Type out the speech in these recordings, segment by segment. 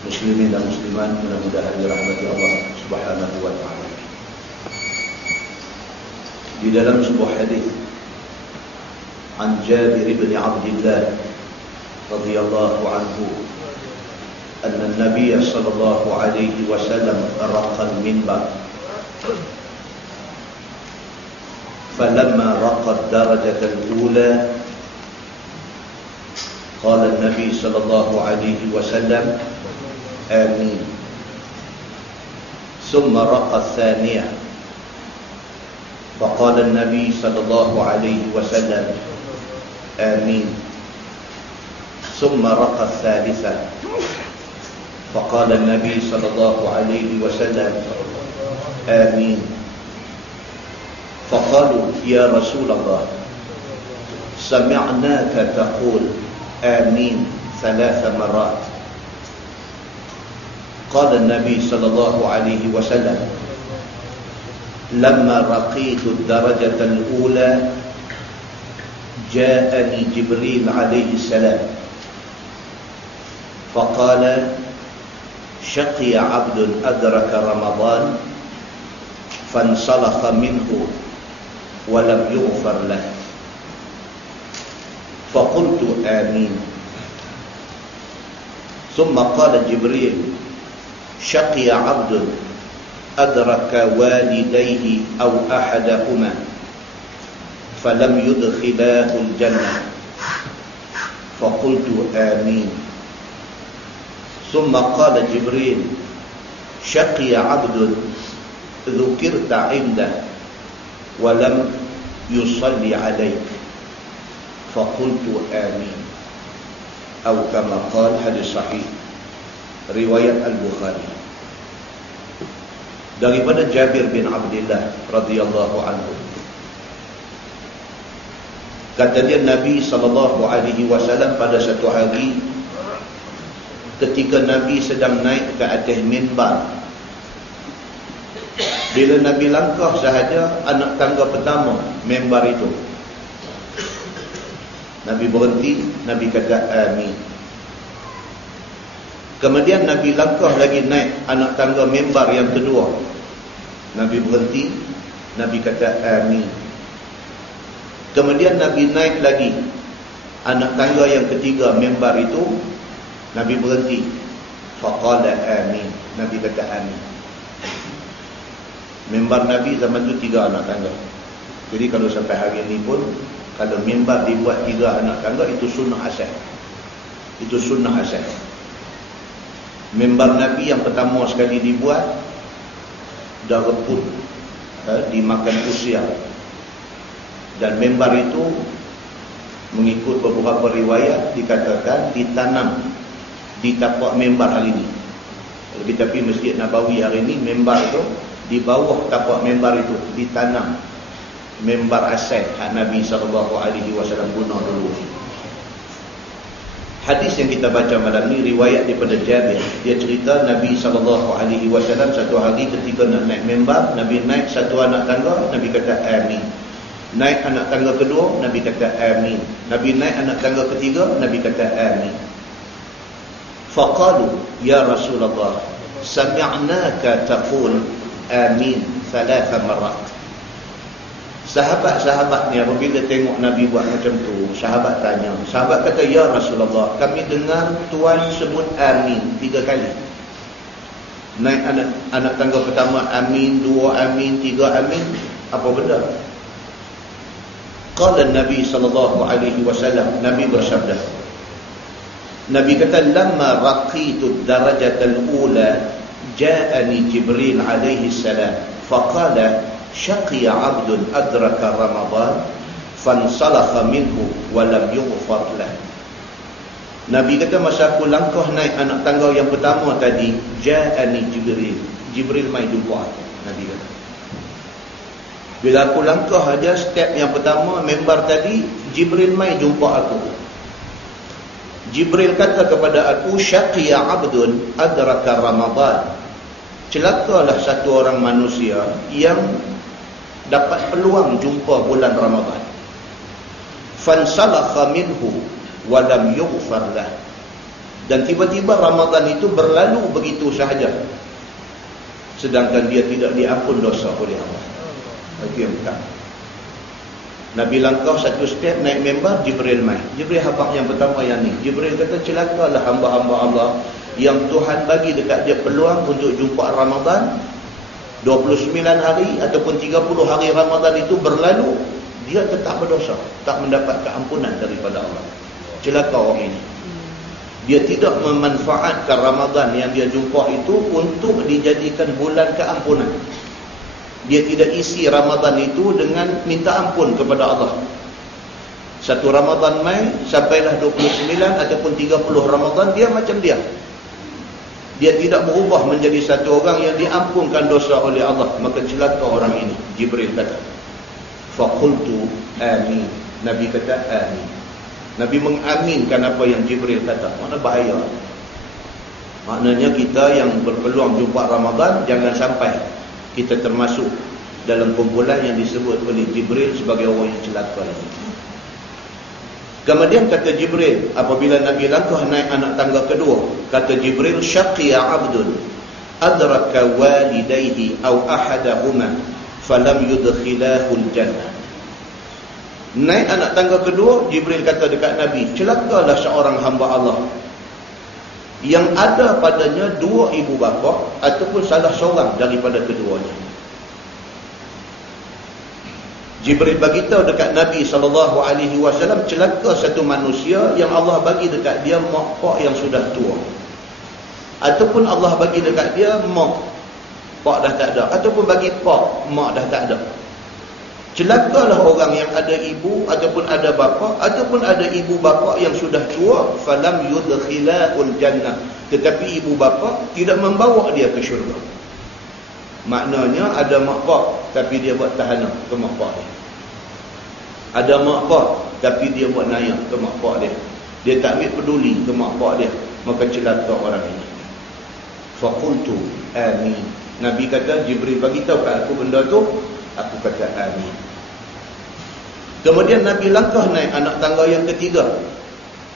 muslimin dan muslimat, mudah-mudahan dirahmati Allah Subhanahu wa taala. Di dalam sebuah hadis an Jabir bin Abdullah radhiyallahu anhu anna an-nabiy sallallahu alaihi wasallam raqa al-minbar falamma raqa ad-darajah al-ula qala an-nabiy sallallahu alaihi wasallam آمين ثم رقى الثانية فقال النبي صلى الله عليه وسلم آمين ثم رقى الثالثة فقال النبي صلى الله عليه وسلم آمين فقالوا يا رسول الله سمعناك تقول آمين 3 مرات قال النبي صلى الله عليه وسلم لما رقيت الدرجة الأولى جاءني جبريل عليه السلام فقال شقي عبد أدرك رمضان فانسلخ منه ولم يغفر له فقلت آمين ثم قال جبريل شقي عبد أدرك والديه أو أحدهما فلم يدخلاه الجنة فقلت آمين ثم قال جبريل شقي عبد ذكرت عنده ولم يصلي عليك فقلت آمين أو كما قال hadis sahih riwayat Al-Bukhari daripada Jabir bin Abdullah radhiyallahu anhu. Kata dia, Nabi sallallahu alaihi wasallam pada satu hari ketika Nabi sedang naik ke atas minbar, bila Nabi langkah sahaja, anak tangga pertama minbar itu Nabi berhenti, Nabi kata amin. Kemudian Nabi langkah lagi naik anak tangga mimbar yang kedua. Nabi berhenti, Nabi kata amin. Kemudian Nabi naik lagi anak tangga yang ketiga mimbar itu, Nabi berhenti. Faqala amin. Nabi kata amin. Mimbar Nabi zaman itu 3 anak tangga. Jadi kalau sampai hari ini pun, kalau mimbar dibuat 3 anak tangga, itu sunnah asal. Itu sunnah asal. Mimbar Nabi yang pertama sekali dibuat dah reput, dimakan usia. Dan mimbar itu mengikut beberapa riwayat dikatakan ditanam di tapak mimbar hari ini. Kalau kita pergi Masjid Nabawi hari ini, mimbar itu di bawah tapak mimbar itu ditanam mimbar asal hak Nabi SAW guna dulu. Hadis yang kita baca malam ni riwayat daripada Jabir. Dia cerita Nabi SAW satu hari ketika nak naik mimbar, Nabi naik satu anak tangga, Nabi kata amin. Naik anak tangga kedua, Nabi kata amin. Nabi naik anak tangga ketiga, Nabi kata amin. Faqalu ya Rasulullah sami'naka taqul amin 3 marat. Sahabat-sahabat ni apabila tengok Nabi buat macam tu, sahabat tanya, sahabat kata, ya Rasulullah, kami dengar Tuan sebut amin 3 kali. Naik anak tangga pertama amin, 2 amin, 3 amin. Apa benda? Qala Nabi sallallahu alaihi wasallam, Nabi bersabda, Nabi kata, lamma raqitu darajat al-ula ja'ani Jibril alaihi salam faqala شقي عبد أدرك رمضان فانسلخ منه ولم يغفر له. Nabi kata, masa aku langkah naik anak tangga yang pertama tadi, ja'ani Jibril. Jibril mai jumpa aku. Nabi kata, bila aku langkah aja step yang pertama mimbar tadi, Jibril mai jumpa aku. Jibril kata kepada aku, syaqiya abdun adraka Ramadan. Celakalah satu orang manusia yang dapat peluang jumpa bulan Ramadan. Fansalakha minhu wa lam yughfar lah. Dan tiba-tiba Ramadan itu berlalu begitu sahaja, sedangkan dia tidak diampun dosa oleh Allah. Itu yang bukan. Nabi langkah satu step naik member, Jibril main. Jibril habaq yang pertama yang ni. Jibril kata, celakalah hamba-hamba Allah yang Tuhan bagi dekat dia peluang untuk jumpa Ramadan. 29 hari ataupun 30 hari Ramadan itu berlalu, dia tetap berdosa, tak mendapat keampunan daripada Allah. Celaka orang ini. Dia tidak memanfaatkan Ramadan yang dia jumpa itu untuk dijadikan bulan keampunan. Dia tidak isi Ramadan itu dengan minta ampun kepada Allah. Satu Ramadan mai, sampailah 29 ataupun 30 Ramadan, dia macam dia. Dia tidak berubah menjadi satu orang yang diampunkan dosa oleh Allah. Maka celaka orang ini. Jibril kata, faqultu amin. Nabi kata amin. Nabi mengaminkan apa yang Jibril kata. Mana bahaya. Maknanya kita yang berpeluang jumpa Ramadan, jangan sampai kita termasuk dalam kumpulan yang disebut oleh Jibril sebagai orang yang celaka ini. Kemudian kata Jibril, apabila Nabi langkah naik anak tangga kedua, kata Jibril, syaqiya abdun adraka walidayhi aw ahadahuma falam yudkhilahul jannah. Naik anak tangga kedua, Jibril kata dekat Nabi, celakalah seorang hamba Allah yang ada padanya dua ibu bapa ataupun salah seorang daripada keduanya. Jibril bagi tahu dekat Nabi SAW, celaka satu manusia yang Allah bagi dekat dia mak pak yang sudah tua, ataupun Allah bagi dekat dia mak pak dah tak ada, ataupun bagi pak mak dah tak ada. Celakalah orang yang ada ibu ataupun ada bapa ataupun ada ibu bapa yang sudah tua, falam yudkhilahul jannah, tetapi ibu bapa tidak membawa dia ke syurga. Maknanya ada mak pak tapi dia buat tahanan ke mak pak dia. Ada mak pak tapi dia buat nayak ke mak pak dia. Dia tak ambil peduli ke mak pak dia. Maka celaka orang ini. Faqultu amin. Nabi kata, Jibril bagi tahu kat aku benda tu, aku kata amin. Kemudian Nabi langkah naik anak tangga yang ketiga.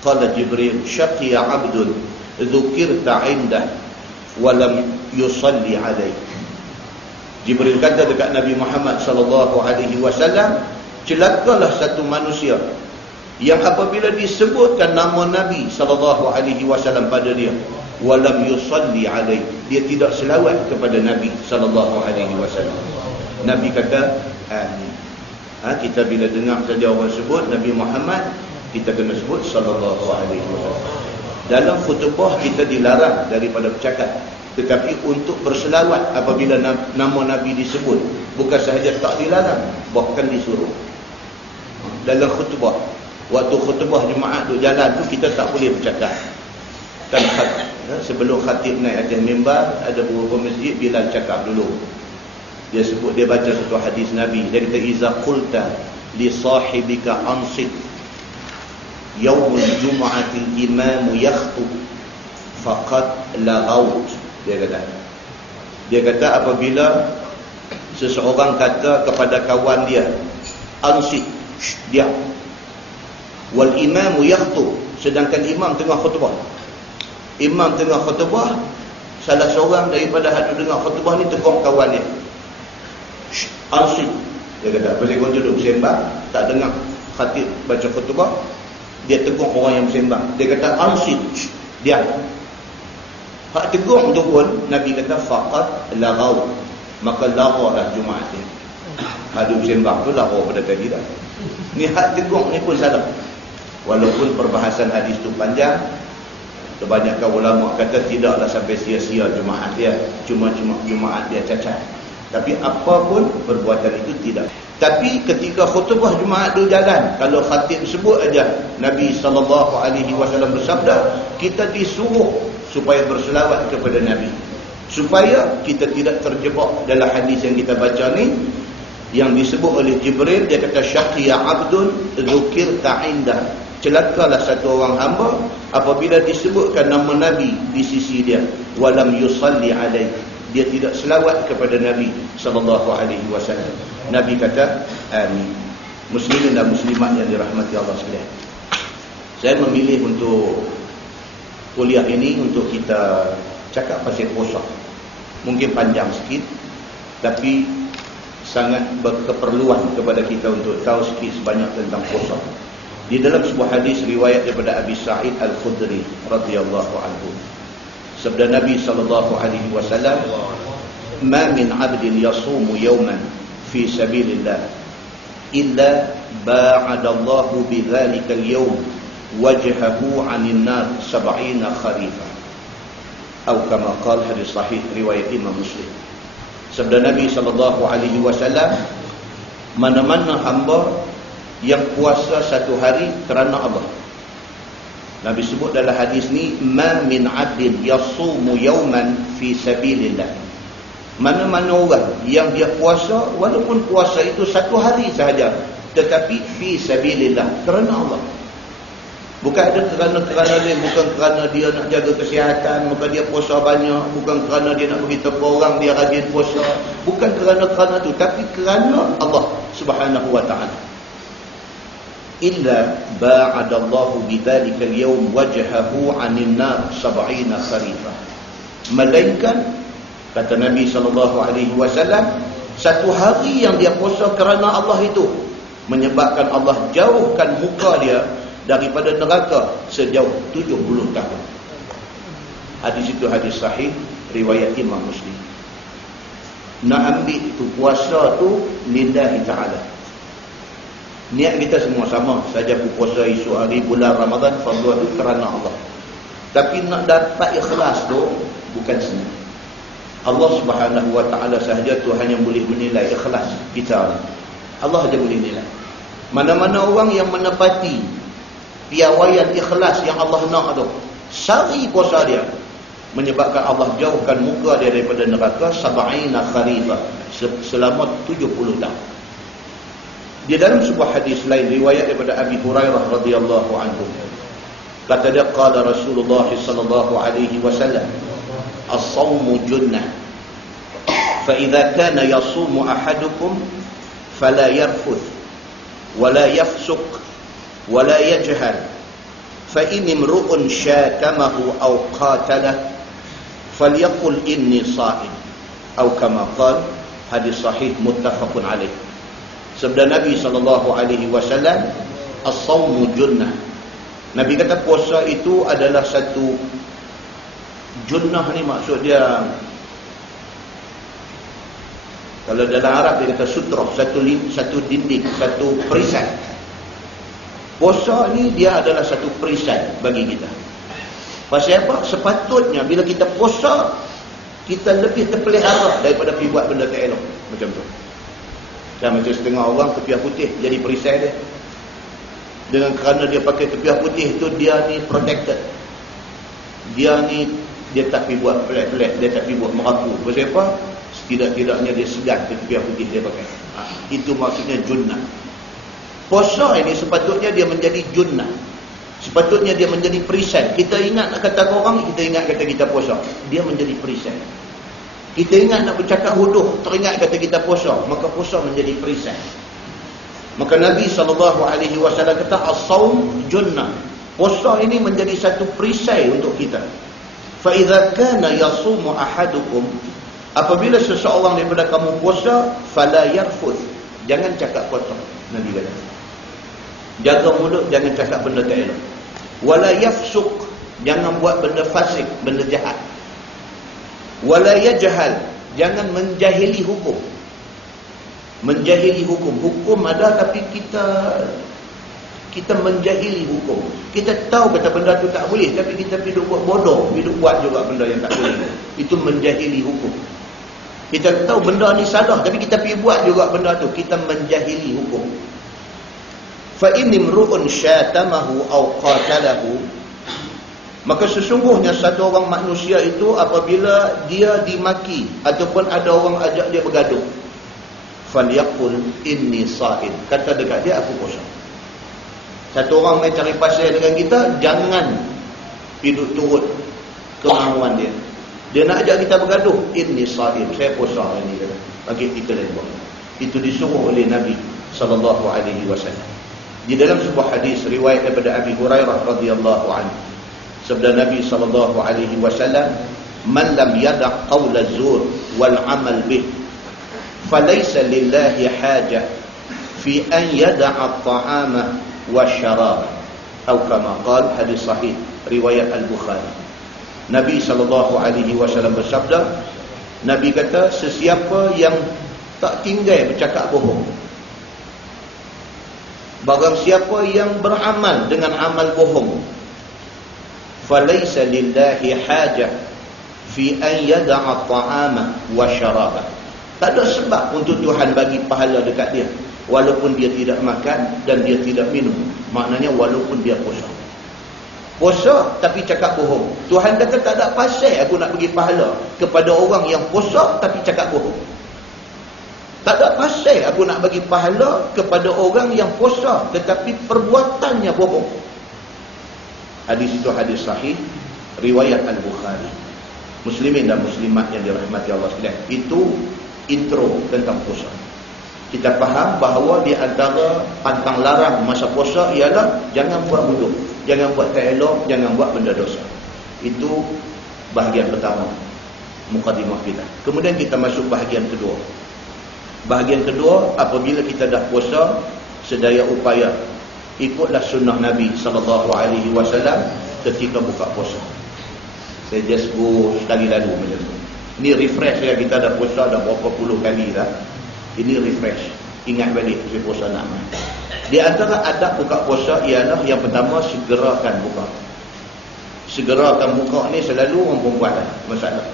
Qala Jibril, syaqiya abdun dzukirta indah wa lam yusalli alaih. Jibril kata dekat Nabi Muhammad SAW, celakalah satu manusia yang apabila disebutkan nama Nabi SAW pada dia, walam yusalli alaih, dia tidak selawat kepada Nabi SAW. Nabi kata amin. Kita bila dengar saja orang sebut Nabi Muhammad, kita kena sebut SAW. Dalam khutbah kita dilarang daripada bercakap, tetapi untuk berselawat apabila nama Nabi disebut, bukan sahaja tak dilarang, bahkan disuruh. Dalam khutbah, waktu khutbah jemaah duk jalan tu, kita tak boleh bercakap. Kan sebelum khatib naik atas mimbar, ada beberapa masjid Bilal cakap dulu. Dia sebut, dia baca satu hadis Nabi. Dia kata, iza qulta li sahibika ansit yaumul jum'atil imamu yakhtub faqad laghaut. Dia kata apabila seseorang kata kepada kawan dia, ansit, diam, wal imamu yakhtub, sedangkan imam tengah khutbah. Imam tengah khutbah, salah seorang daripada hadu dengar khutbah ni tegur kawan dia, ansit. Dia kata, pasal kau duduk bersembang, tak dengar khatib baca khutbah, dia tegur orang yang bersembang. Dia kata, ansit, diam. Hak tegur tu pun Nabi kata faqat laghaw, maka laghalah Jumaat ni. Hadu bersembang tu laghaw pada tadi dah. Ni hak tegur ni pun salah. Walaupun perbahasan hadis tu panjang, kebanyakan ulama kata tidaklah sampai sia-sia Jumaat dia, cuma Jumaat dia cacat. Tapi apapun perbuatan itu tidak. Tapi ketika khutbah Jumaat tu jalan, kalau khatib sebut aja Nabi SAW bersabda, kita disuruh supaya berselawat kepada Nabi, supaya kita tidak terjebak dalam hadis yang kita baca ni, yang disebut oleh Jibril. Dia kata, syaqiya abdun dzukirta indah, celakalah satu orang hamba apabila disebutkan nama Nabi di sisi dia, walam yusalli alaih, dia tidak selawat kepada Nabi SAW. Nabi kata amin. Muslimin dan muslimat yang dirahmati Allah sekalian, saya memilih untuk kuliah ini untuk kita cakap pasal puasa. Mungkin panjang sikit, tapi sangat berkeperluan kepada kita untuk tahu sikit sebanyak tentang puasa. Di dalam sebuah hadis riwayat daripada Abi Sa'id Al-Khudri radhiyallahu anhu, sabda Nabi sallallahu alaihi wasallam, "Ma min 'abdin yasumu yawman fi sabilillah illa ba'ada Allahu bidzalika al-yawm wajhahu 'anil nar 70 kharifah." Atau kama qala, hadis sahih riwayat Imam Muslim. Sabda Nabi sallallahu alaihi wasallam, mana-mana hamba yang puasa satu hari kerana Allah. Nabi sebut dalam hadis ni, ma min 'abdin yasumu yawman fi sabilillah. Mana-mana orang yang dia puasa, walaupun puasa itu satu hari sahaja, tetapi fi sabilillah, kerana Allah. Bukan ada kerana dia, bukan kerana dia nak jaga kesihatan, bukan dia puasa banyak, bukan kerana dia nak beritahu orang dia rajin puasa, bukan kerana tu, tapi kerana Allah Subhanahu wa taala. Illa ba'adallahu bidzalika al-yawm wajhahu 'anil nar 70 kharifah. Melainkan, kata Nabi sallallahu alaihi wasallam, satu hari yang dia puasa kerana Allah itu menyebabkan Allah jauhkan muka dia daripada neraka sejauh 70 tahun. Hadis itu hadis sahih riwayat Imam Muslim. Nak ambil itu puasa tu lillahi ta'ala. Niat kita semua sama saja, puasa isu hari bulan Ramadan fardu itu kerana Allah. Tapi nak dapat ikhlas tu bukan senang. Allah Subhanahu wa taala sahaja Tuhan yang boleh menilai ikhlas kita. Allah saja boleh nilai. Mana-mana orang yang menepati piawaian ikhlas yang Allah nak tu, sehari puasa dia menyebabkan Allah jauhkan muka dia daripada neraka 70 kharifah, selama 70 tahun. Di dalam sebuah hadis lain riwayat daripada Abi Hurairah radhiyallahu anhu, kata dia, qala Rasulullah sallallahu alaihi wasallam, as-shawmu junnah fa idza kana yasumu ahadukum fala yarfuth wala yafsuq wala yajhal fa in imru'un syatamahu aw qatalah falyaqul inni sha'im atau kama qala, hadis sahih muttafaqun alaih. Sabda Nabi sallallahu alaihi wasallam, as-shawmu junnah. Nabi kata puasa itu adalah satu junnah. Ni maksud dia, kalau dalam Arab dia kata sutra, satu dinding, satu perisai. Puasa ni dia adalah satu perisai bagi kita. Pasal apa? Sepatutnya bila kita puasa, kita lebih terpelihara daripada pergi buat benda tak elok. Macam tu. Dan macam setengah orang kepiah putih jadi perisai dia. Dengan kerana dia pakai kepiah putih tu, dia ni protected. Dia tak pergi buat pelik-pelik, dia tak pergi buat merapu. Pasal apa? Setidak-tidaknya dia segan kepiah putih dia pakai. Itu maksudnya junnah. Puasa ini sepatutnya dia menjadi junnah. Sepatutnya dia menjadi perisai. Kita ingat nak kata orang, kita ingat kata kita puasa. Dia menjadi perisai. Kita ingat nak bercakap huduh, teringat kata kita puasa, maka puasa menjadi perisai. Maka Nabi SAW kata, as-shawm junnah. Puasa ini menjadi satu perisai untuk kita. Fa idza kana yasumu ahadukum, apabila seseorang daripada kamu puasa, fala yarfuth, jangan cakap kotor. Nabi kata, jaga mulut, jangan cakap benda tak elok. Wala yafsuq, jangan buat benda fasik, benda jahat. Wala yajhal, jangan menjahili hukum. Menjahili hukum. Hukum ada tapi kita menjahili hukum. Kita tahu kata benda tu tak boleh, tapi kita pergi buat bodoh, pergi buat juga benda yang tak boleh. Itu menjahili hukum. Kita tahu benda ni salah, tapi kita pergi buat juga benda tu. Kita menjahili hukum. Fa in imru'un syatamahu aw qatalahu, maka sesungguhnya satu orang manusia itu apabila dia dimaki ataupun ada orang ajak dia bergaduh, falyaqul inni sha'im, kata dekat dia, aku puasa. Satu orang main cari pasal dengan kita, jangan hidup turut kemauan dia. Dia nak ajak kita bergaduh, inni sha'im, saya puasa hari ni, kata. Bagi kita lain buat. Itu disuruh oleh Nabi sallallahu alaihi wasallam. Di dalam sebuah hadis riwayat daripada Abi Hurairah radhiyallahu anhu, Sabda Nabi SAW, "Man lam yada' qawla zur wal amal bih, falaysa lillahi hajah fi an yada'a at-ta'ama wa syarab." Atau kama qala, hadis sahih riwayat Al-Bukhari. Nabi SAW bersabda, Nabi kata, sesiapa yang tak tinggal bercakap bohong, barang siapa yang beramal dengan amal bohong, falaysa lillahi hajah fi an yada'a ta'ama wa syaraba. Tak ada sebab untuk Tuhan bagi pahala dekat dia, walaupun dia tidak makan dan dia tidak minum. Maknanya walaupun dia puasa. Puasa tapi cakap bohong. Tuhan kata tak ada pasal aku nak bagi pahala kepada orang yang puasa tapi cakap bohong. Tak ada pasal aku nak bagi pahala kepada orang yang puasa tetapi perbuatannya bohong. Hadis itu hadis sahih riwayat Al-Bukhari. Muslimin dan muslimat yang dirahmati Allah sekalian, itu intro tentang puasa. Kita faham bahawa di antara pantang larang masa puasa ialah jangan buat wuduk, jangan buat tak elok, jangan buat benda dosa. Itu bahagian pertama mukadimah kita. Kemudian kita masuk bahagian kedua. Bahagian kedua, apabila kita dah puasa, sedaya upaya ikutlah sunnah Nabi SAW ketika buka puasa. Saya just go sekali lalu macam tu. Ini refresh ya, kita dah puasa dah berapa puluh kali dah. Ini refresh, ingat balik si puasa nak. Di antara adab buka puasa ialah yang pertama, segerakan buka. Segerakan buka ni selalu orang perempuan lah masalah.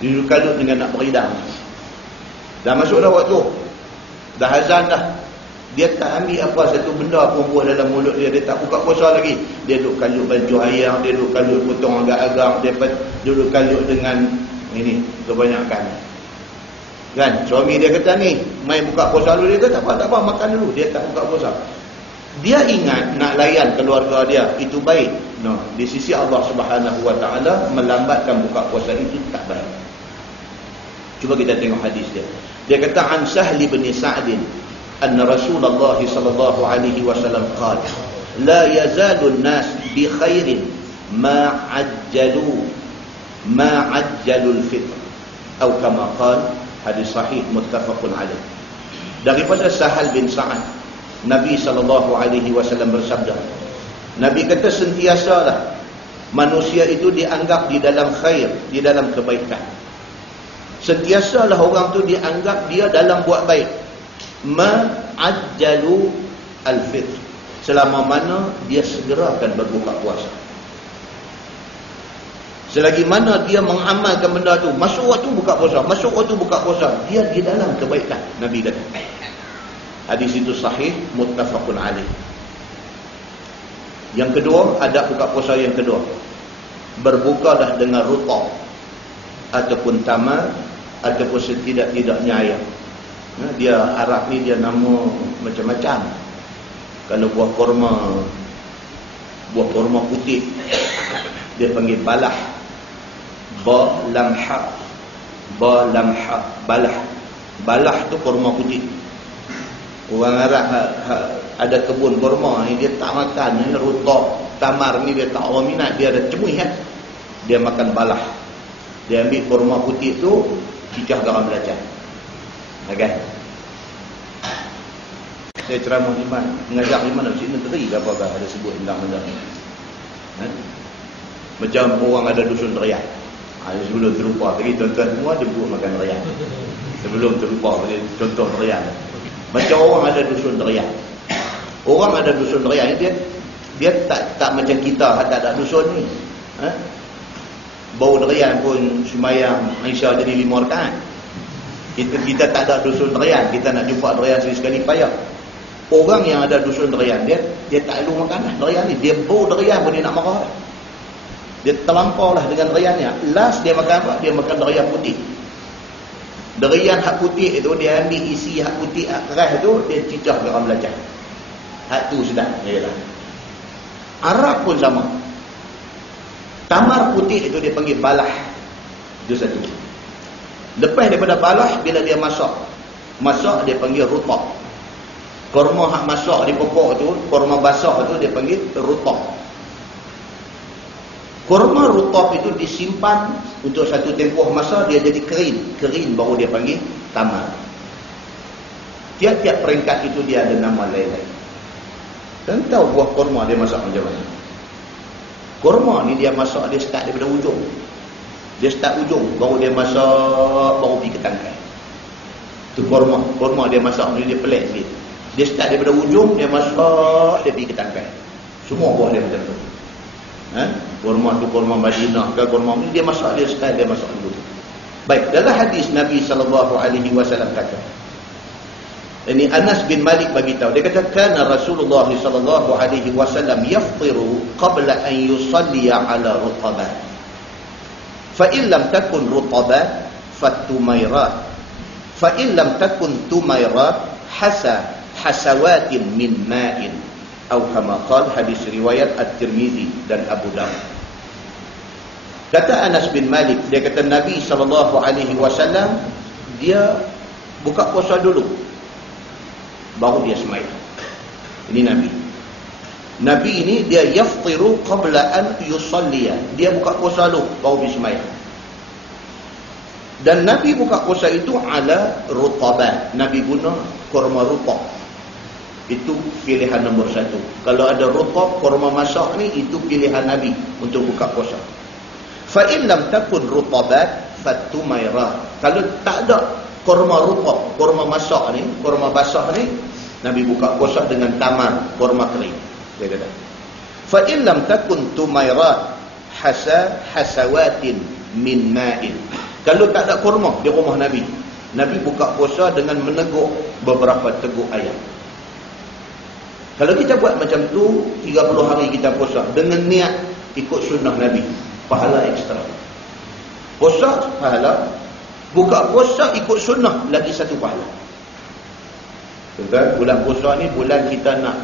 Dia kalut dengan nak beridang. Dah masuk dah waktu, dah azan dah, dia tak ambil apa satu benda pun buah dalam mulut dia. Dia tak buka puasa lagi. Dia duduk kalut baju ayam, dia duduk kalut potong agak-agak, dia duduk kalut dengan ini kebanyakan. Kan suami dia kata ni main buka puasa dulu, dia kata tak apa makan dulu. Dia tak buka puasa. Dia ingat nak layan keluarga dia, itu baik. No, di sisi Allah Subhanahu Wa Taala melambatkan buka puasa itu tak baik. Cuba kita tengok hadis dia. Dia kata, an Sahl bin Sa'd anna Rasulullah sallallahu alaihi wasallam qala, la yazalu an-nas bi khairin ma ajjalul fitr. Atau kama qala, hadis sahih muttafaqun alaih. Daripada Sahal bin Sa'ad, Nabi SAW bersabda, Nabi kata sentiasalah manusia itu dianggap di dalam khair, di dalam kebaikan. Sentiasalah orang tu dianggap dia dalam buat baik. Ma'ajjalu al-fitr, selama mana dia segerakan berbuka puasa. Selagi mana dia mengamalkan benda tu, masuk waktu buka puasa, masuk waktu buka puasa, dia di dalam kebaikan, Nabi kata. Hadis itu sahih muttafaqun alaih. Yang kedua, adab buka puasa yang kedua, berbukalah dengan rutab ataupun tamar ataupun setidak-tidaknya ayam. Dia Arab ni dia nama macam-macam. Kalau buah kurma putih dia panggil balah. Ba lam ha, balah. Balah tu kurma putih. Orang Arab ada kebun kurma ni, dia tak makan ni rutab, tamar ni dia tak orang minat, dia ada cemui kan. Dia makan balah. Dia ambil kurma putih tu, cicah garam belacan. Okay. Saya ceramah di mana, mengajar di mana, Cik Negeri ke apakah ada sebut tentang benda ni. Macam orang ada dusun derian. Sebelum terlupa tadi tuan-tuan semua dia buat makan derian. Sebelum terlupa tadi contoh derian. Macam orang ada dusun derian. Orang ada dusun derian dia tak macam kita tak ada dusun ni. Bau derian pun semayang Aisyah jadi 5 rakaat. Kita tak ada dusun derian, kita nak jumpa derian sekali payah. Orang yang ada dusun derian, dia tak perlu makan derian ni. Dia bau derian pun dia nak marah. Dia terlampau lah dengan deriannya. Last dia makan apa? Dia makan derian putih. Derian hak putih itu dia ambil isi hak putih, hak keras tu dia cicah garam belacan. Hak tu sedap. Yalah. Arab pun sama. Tamar putih itu dia panggil balah. Itu satu. Lepas daripada balah, bila dia masak dia panggil rutab. Kurma hak masak di pokok tu, kurma basah tu dia panggil rutab. Kurma rutab itu disimpan untuk satu tempoh masa, dia jadi kering baru dia panggil tamar. Tiap-tiap peringkat itu dia ada nama lain-lain. Dan tahu buah kurma dia masak macam mana? Kurma ni dia masak, dia start daripada ujung. Dia start ujung, baru dia masak, baru pergi ke tangkai. Itu kurma dia masak ni dia pelik sikit. Dia start daripada ujung, dia masak, dia pergi ke tangkai. Semua buah dia macam tu. Kurma tu kurma Madinah ke kurma ni, dia masak, dia style dia masak dulu. Baik, dalam hadis Nabi SAW kata, ini Anas bin Malik bagi tahu, dia kata kana Rasulullah SAW yaftiru qabla an yusalliya ala rutabat, fa in lam takun rutabat fatumairat, fa in lam takun tumairat hasawatin min ma'in, atau kama qala, hadis riwayat At-Tirmizi dan Abu Dawud. Kata Anas bin Malik, dia kata Nabi SAW dia buka puasa dulu, baru dia sembahyang. Ini Nabi ini dia yaftiru qabla an yusalliya, dia buka puasa dulu baru dia sembahyang. Dan Nabi buka puasa itu ala rutabat, Nabi guna kurma rutab. Itu pilihan nombor 1. Kalau ada rutab, kurma masak ni, itu pilihan Nabi untuk buka puasa. Fa in lam takun rutabat fatumaira. Kalau tak ada kurma rutab, kurma masak ni, kurma basah ni, Nabi buka puasa dengan tamar, kurma kering. Dia kata, fa in lam takun tumaira hasawatin min ma'in. Kalau tak ada kurma di rumah Nabi, Nabi buka puasa dengan meneguk beberapa teguk ayam. Kalau kita buat macam tu, 30 hari kita puasa dengan niat ikut sunnah Nabi, pahala ekstra. Puasa, pahala. Buka puasa ikut sunnah, lagi satu pahala. Tuan, bulan puasa ni bulan kita nak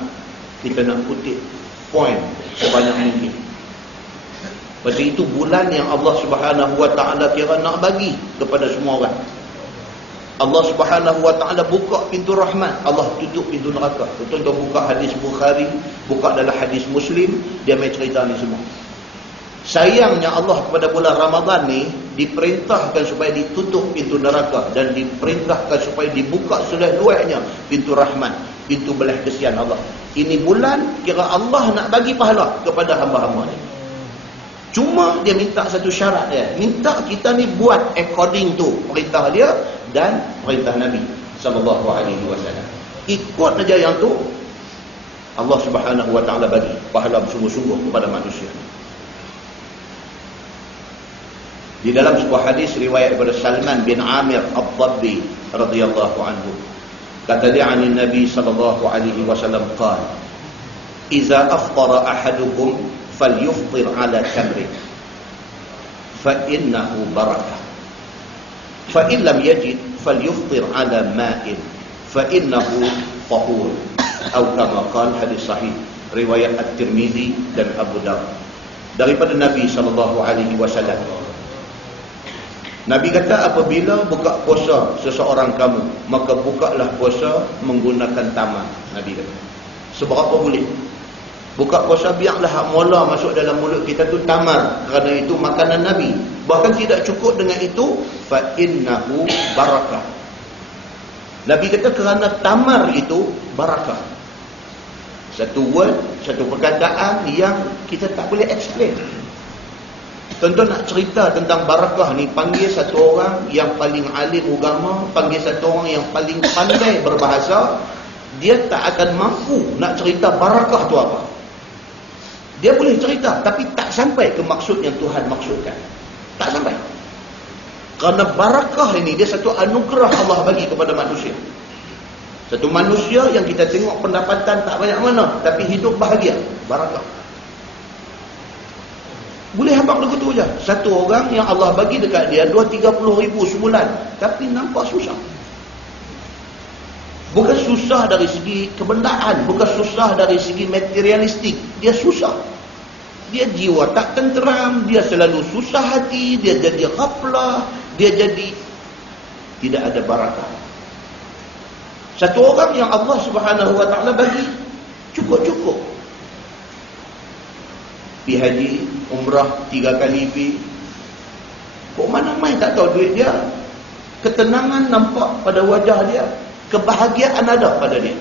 kutip poin sebanyak mungkin. Pasal itu bulan yang Allah Subhanahu Wa Taala kira nak bagi kepada semua orang. Allah Subhanahu Wa Taala buka pintu rahmat, Allah tutup pintu neraka. Tuan-tuan buka hadis Bukhari, buka dalam hadis Muslim, dia mai cerita ni semua. Sayangnya Allah kepada bulan Ramadan ni diperintahkan supaya ditutup pintu neraka dan diperintahkan supaya dibuka seluas-luasnya pintu rahmat, pintu belas kesian Allah. Ini bulan kira Allah nak bagi pahala kepada hamba-hamba ni. Cuma dia minta satu syarat dia. Minta kita ni buat according to perintah dia dan perintah Nabi SAW. Ikut aja yang tu, Allah Subhanahu Wa Taala bagi pahala bersungguh-sungguh kepada manusia. Di dalam sebuah hadis riwayat daripada Salman bin Amir Ad-Dabbi radhiyallahu anhu, kata dia an Nabi sallallahu alaihi wasallam qala, "Idza aftara ahadukum falyuftir ala tamrin fa innahu barakah, fa in lam yajid falyuftir ala ma'in fa innahu tahur." Atau kama qala, hadis sahih riwayat At-Tirmizi dan Abu Dawud daripada Nabi sallallahu alaihi wasallam. Nabi kata, apabila buka puasa seseorang kamu, maka bukalah puasa menggunakan tamar. Nabi kata, seberapa boleh. Buka puasa biarlah hak mula masuk dalam mulut kita tu tamar, kerana itu makanan Nabi. Bahkan tidak cukup dengan itu, fa innahu barakah. Nabi kata kerana tamar itu barakah. Satu word, satu perkataan yang kita tak boleh explain. Tuan-tuan nak cerita tentang barakah ni, panggil satu orang yang paling alim agama, panggil satu orang yang paling pandai berbahasa, dia tak akan mampu nak cerita barakah tu apa. Dia boleh cerita, tapi tak sampai ke maksud yang Tuhan maksudkan. Tak sampai. Kerana barakah ini, dia satu anugerah Allah bagi kepada manusia. Satu manusia yang kita tengok pendapatan tak banyak mana, tapi hidup bahagia. Barakah. Boleh habaq begitu je. Satu orang yang Allah bagi dekat dia 2-30 ribu sebulan, tapi nampak susah. Bukan susah dari segi kebendaan, bukan susah dari segi materialistik. Dia susah. Dia jiwa tak tenteram, dia selalu susah hati, dia jadi ghaflah, dia jadi tidak ada barakah. Satu orang yang Allah Subhanahu Wa Taala bagi cukup-cukup. Pi haji, umrah 3 kali pi. Kok mana main tak tahu duit dia. Ketenangan nampak pada wajah dia. Kebahagiaan ada pada dia.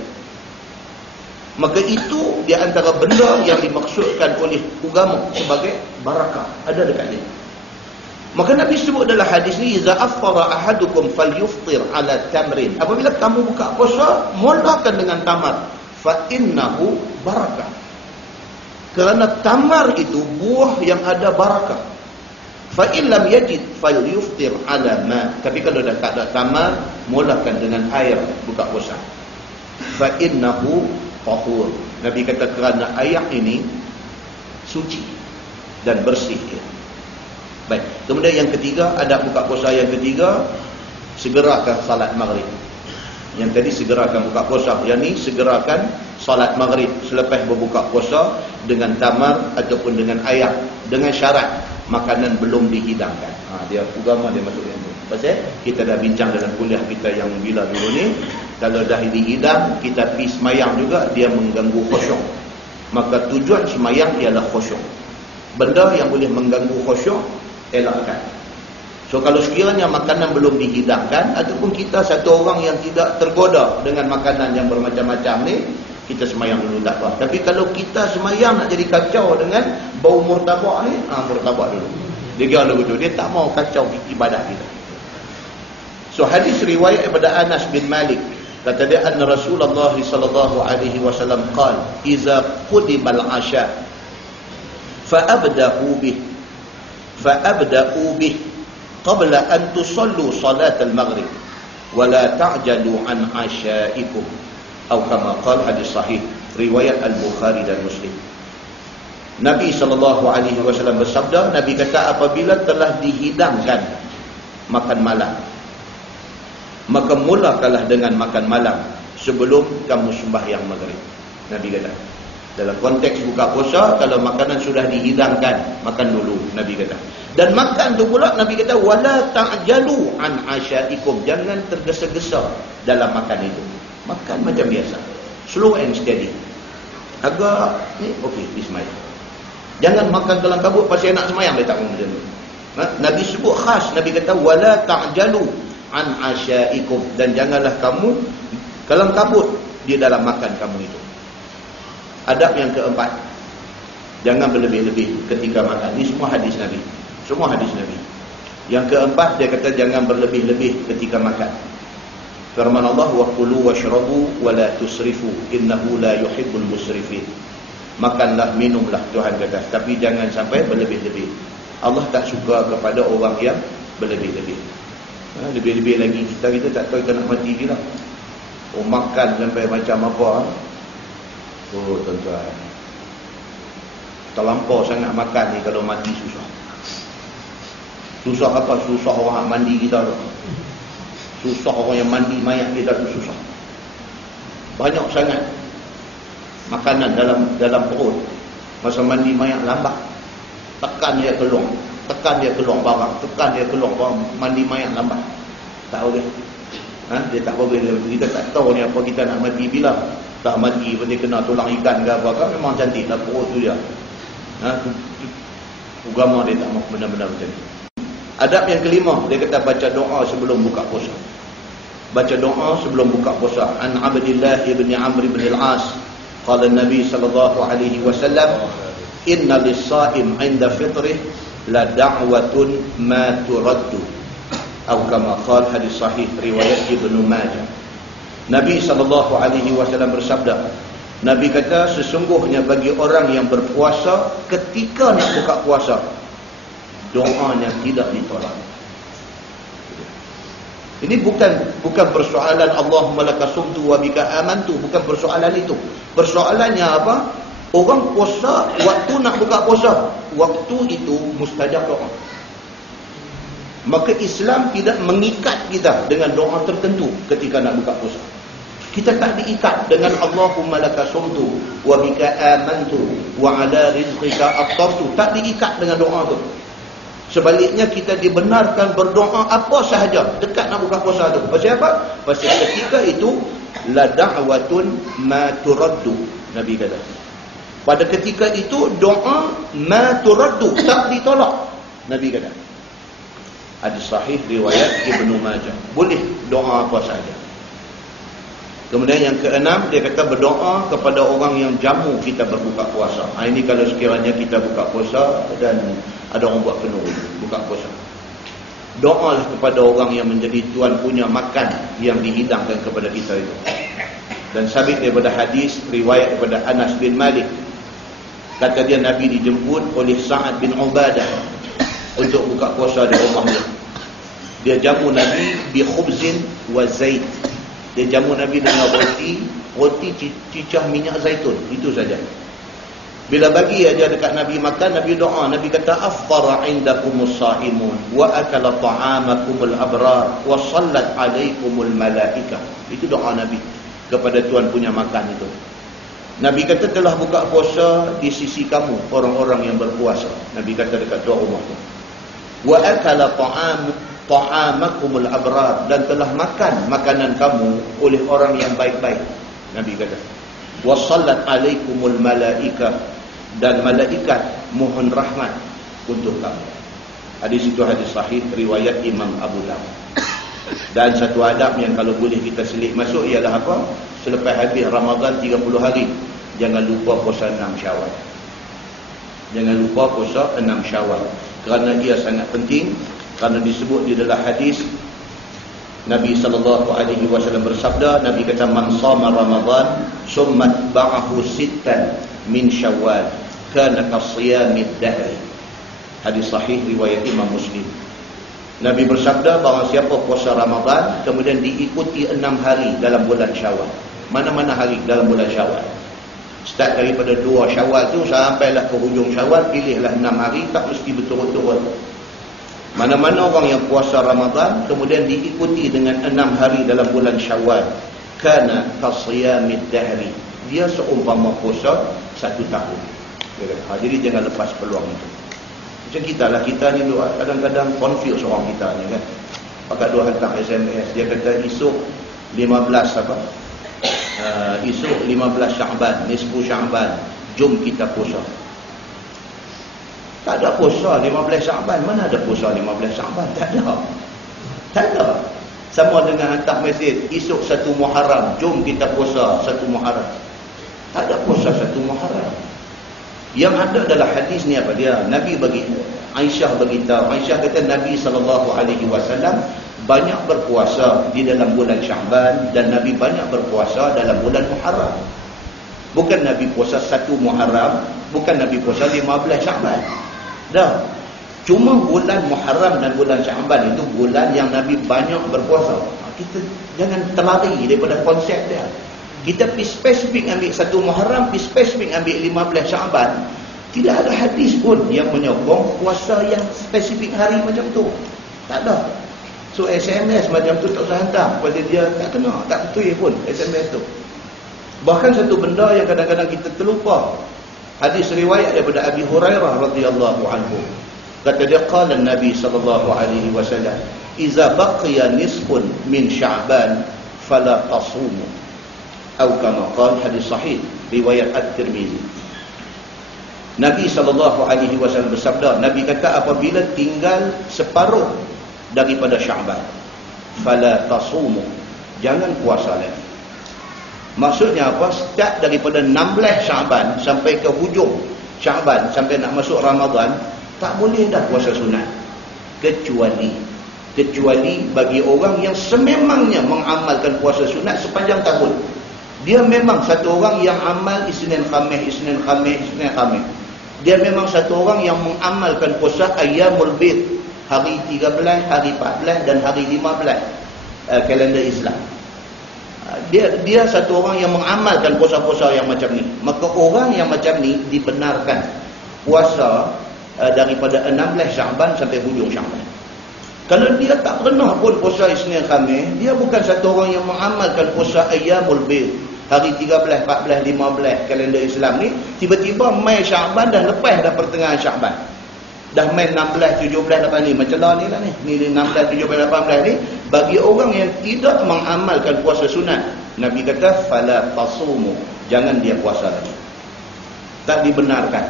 Maka itu di antara benda yang dimaksudkan oleh agama sebagai barakah. Ada dekat dia. Maka Nabi sebut dalam hadis ni, iza afṭara ahadukum falyufṭir ala tamrin. Apabila kamu buka puasa, mulakan dengan tamar. Fa innahu barakah. Kerana tamar itu buah yang ada barakah. Fa in lam yajid falyufṭir ala ma. Tapi kalau dah tak ada tamar, mulakan dengan air buka puasa. Fa innahu tahur. Nabi kata kerana air ini suci dan bersih. Baik. Kemudian yang ketiga, adab buka puasa yang ketiga, segerakan salat maghrib. Yang tadi segerakan buka puasa, yang ni segerakan salat maghrib selepas berbuka puasa dengan tamar ataupun dengan air, dengan syarat makanan belum dihidangkan. Dia agama dia masuk yang tu. Pasal kita dah bincang dalam kuliah kita yang bila dulu ni, kalau dah dihidang kita pergi semayang juga, dia mengganggu khusyuk. Maka tujuan semayang ialah khusyuk. Benda yang boleh mengganggu khusyuk elakkan. So kalau sekiranya makanan belum dihidangkan, ataupun kita satu orang yang tidak tergoda dengan makanan yang bermacam-macam ni, kita semayang dulu tak apa. Tapi kalau kita semayang nak jadi kacau dengan bau murtabak ni, murtabak dulu. Dia kira lagu tu, dia tak mau kacau ibadah kita. So hadis riwayat daripada Anas bin Malik, kata dia, anna Rasulullah sallallahu alaihi wasallam qala, iza qudimal asya fa'abda'u bih qabla an tusallu salat al-maghrib wa la ta'jalu an asyaikum. Atau kama qala, hadis sahih riwayat Al-Bukhari dan Muslim. Nabi SAW bersabda, Nabi kata, apabila telah dihidangkan makan malam, maka mulakanlah dengan makan malam sebelum kamu sembahyang maghrib. Nabi kata, dalam konteks buka puasa, kalau makanan sudah dihidangkan, makan dulu, Nabi kata. Dan makan tu pula, Nabi kata, wala ta'jalu an asyaikum, jangan tergesa-gesa dalam makan itu. Makan macam biasa, slow and steady. Agak ni okey, bismillah. Jangan makan kelang kabut pasal nak semayang, dia tak mahu macam tu. Nabi sebut khas, Nabi kata wala ta'jalu an asyaikum, dan janganlah kamu kelang kabut di dalam makan kamu itu. Adab yang keempat, jangan berlebih-lebih ketika makan. Ini semua hadis Nabi. Semua hadis Nabi. Yang keempat, dia kata jangan berlebih-lebih ketika makan. Firman Allah, wa kulu washrabu wa la tusrifu innahu la yuhibbul musrifin. Makanlah, minumlah, Tuhan kata, tapi jangan sampai berlebih-lebih. Allah tak suka kepada orang yang berlebih-lebih. Lebih-lebih lagi kita tak tahu kita nak mati je lah. Makan sampai macam apa. Tuan-tuan, terlampau sangat makan ni, kalau mati susah. Susah apa? Susah orang mandi kita tu. Susah orang yang mandi mayat kita tu susah. Banyak sangat makanan dalam perut. Masa mandi mayat lambat. Tekan dia keluar. Tekan dia keluar barang. Tekan dia keluar barang. Mandi mayat lambat. Tak boleh. Dia tak boleh. Kita tak tahu ni apa kita nak mati bila. Tak mati pun dia kena tulang ikan ke apa kan, memang cantik lah perut tu dia. Agama dia tak mahu benar-benar macam ni. Adab yang kelima, dia kata baca doa sebelum buka puasa. Baca doa sebelum buka puasa. An Abdillah ibn Amr ibn al-As, qala Nabi sallallahu alaihi wasallam, inna lis-sha'im 'inda fitrih la da'watun ma turaddu. Atau kama qala, hadis sahih riwayat Ibnu Majah. Nabi SAW bersabda, Nabi kata, sesungguhnya bagi orang yang berpuasa, ketika nak buka puasa, doanya tidak ditolak. Ini bukan persoalan Allahumma laka sumtu wa bika amantu, bukan persoalan itu. Persoalannya apa? Orang puasa, waktu nak buka puasa, waktu itu mustajab doa. Maka Islam tidak mengikat kita dengan doa tertentu ketika nak buka puasa. Kita tak diikat dengan Allahumma laka sumtu wa bika amantu wa ala rizqika aftartu. Tak diikat dengan doa tu. Sebaliknya kita dibenarkan berdoa apa sahaja dekat nak buka puasa tu. Pasal apa? Pasal ketika itu la da'watun ma turaddu, Nabi kata. Pada ketika itu doa ma turaddu, tak ditolak. Nabi kata. Hadis sahih riwayat Ibnu Majah. Boleh doa apa saja. Kemudian yang keenam, dia kata berdoa kepada orang yang jamu kita berbuka puasa. Ini kalau sekiranya kita buka puasa dan ada orang buat penuh buka puasa. Doalah kepada orang yang menjadi tuan punya makan yang dihidangkan kepada kita itu. Dan sabit daripada hadis riwayat daripada Anas bin Malik. Kata dia Nabi dijemput oleh Sa'ad bin Ubadah untuk buka puasa di rumahnya. Dia jamu Nabi bi khubzin wa zait. Dia jamu Nabi dengan roti cicah minyak zaitun. Itu saja. Bila bagi aja dekat Nabi makan, Nabi doa. Nabi kata, afdara indakumus sa'imun, wa akala ta'amakumul abrar, wa sallat alaikumul malaikah. Itu doa Nabi kepada Tuan punya makan itu. Nabi kata telah buka puasa di sisi kamu, orang-orang yang berpuasa. Nabi kata dekat tuan rumah tu. Wa akala ta'amakumul abrar, dan telah makan makanan kamu oleh orang yang baik-baik. Nabi kata wa sallat alaikumul malaikah, dan malaikat mohon rahmat untuk kamu. Hadis itu hadis sahih riwayat Imam Abu Dawud. Dan satu adab yang kalau boleh kita selit masuk ialah apa? Selepas habis Ramadan 30 hari, jangan lupa puasa 6 Syawal. Jangan lupa puasa 6 Syawal, kerana ia sangat penting. Kerana disebut di dalam hadis Nabi SAW bersabda, Nabi kata man shama Ramadan summa ba'ahu sittan min Syawal kana kasiyamid dahri. Hadis sahih riwayat Imam Muslim. Nabi bersabda bahawa siapa puasa Ramadan kemudian diikuti 6 hari dalam bulan Syawal. Mana-mana hari dalam bulan Syawal. Start daripada 2 Syawal tu sampailah ke hujung Syawal, pilihlah 6 hari, tak mesti betul-betul. Mana-mana orang yang puasa Ramadan kemudian diikuti dengan 6 hari dalam bulan Syawal, kana kasiyamid dahri, dia seumpama puasa 1 tahun. Jadi jangan lepas peluang itu. Macam kita lah, kita ni kadang-kadang confuse orang kita ni kan. Pakat dua hantar SMS, dia kata esok 15 apa? Esok 15 Sya'ban, nisfu Sya'ban, jom kita puasa. Tak ada puasa 15 Sya'ban. Mana ada puasa 15 Sya'ban? Tak ada. Tak ada. Sama dengan hantar mesej, esok 1 Muharram, jom kita puasa 1 Muharram. Tak ada puasa 1 Muharram. Yang ada dalam hadis ni apa dia? Nabi bagi Aisyah beritahu. Aisyah kata Nabi SAW banyak berpuasa di dalam bulan Sya'ban dan Nabi banyak berpuasa dalam bulan Muharram. Bukan Nabi puasa 1 Muharram, bukan Nabi puasa 15 Sya'ban. Dah. Cuma bulan Muharram dan bulan Sya'ban itu bulan yang Nabi banyak berpuasa. Kita jangan terlari daripada konsep dia. Kita pergi spesifik ambil 1 Muharram, pergi spesifik ambil 15 Sya'ban. Tidak ada hadis pun yang menyokong puasa yang spesifik hari macam tu. Tak ada. So SMS macam tu tak usah hantar kepada dia, tak kena, tak betul pun SMS tu. Bahkan satu benda yang kadang-kadang kita terlupa. Hadis riwayat daripada Abi Hurairah radhiyallahu anhu. Kata dia qala Nabi sallallahu alaihi wasallam, "Iza baqiya nisfun min Sya'ban fala tasumu." Atau kama qala, hadis sahih riwayat At-Tirmizi. Nabi sallallahu alaihi wasallam bersabda, Nabi kata apabila tinggal separuh daripada Sya'ban, fala tasumu, jangan puasa lagi. Maksudnya apa? Start daripada 16 Sya'ban sampai ke hujung Sya'ban, sampai nak masuk Ramadan, tak boleh dah puasa sunat. Kecuali bagi orang yang sememangnya mengamalkan puasa sunat sepanjang tahun. Dia memang satu orang yang amal Isnin Khamis. Dia memang satu orang yang mengamalkan puasa Ayyamul Bid, hari 13, hari 14 dan hari 15 kalender Islam. Dia satu orang yang mengamalkan puasa-puasa yang macam ni. Maka orang yang macam ni dibenarkan puasa daripada 16 Sya'ban sampai hujung Sya'ban. Kalau dia tak pernah pun puasa Isnin Khamis, dia bukan satu orang yang mengamalkan puasa Ayyamul Bid, hari 13, 14, 15 kalender Islam ni, tiba-tiba mai Sya'ban dah lepas dah pertengahan Sya'ban. Dah main 16, 17, 18 ni. Macam lah ni lah ni. Ni 16, 17, 18 ni. Bagi orang yang tidak mengamalkan puasa sunat, Nabi kata, fala tasumu, jangan dia puasa lagi. tak dibenarkan.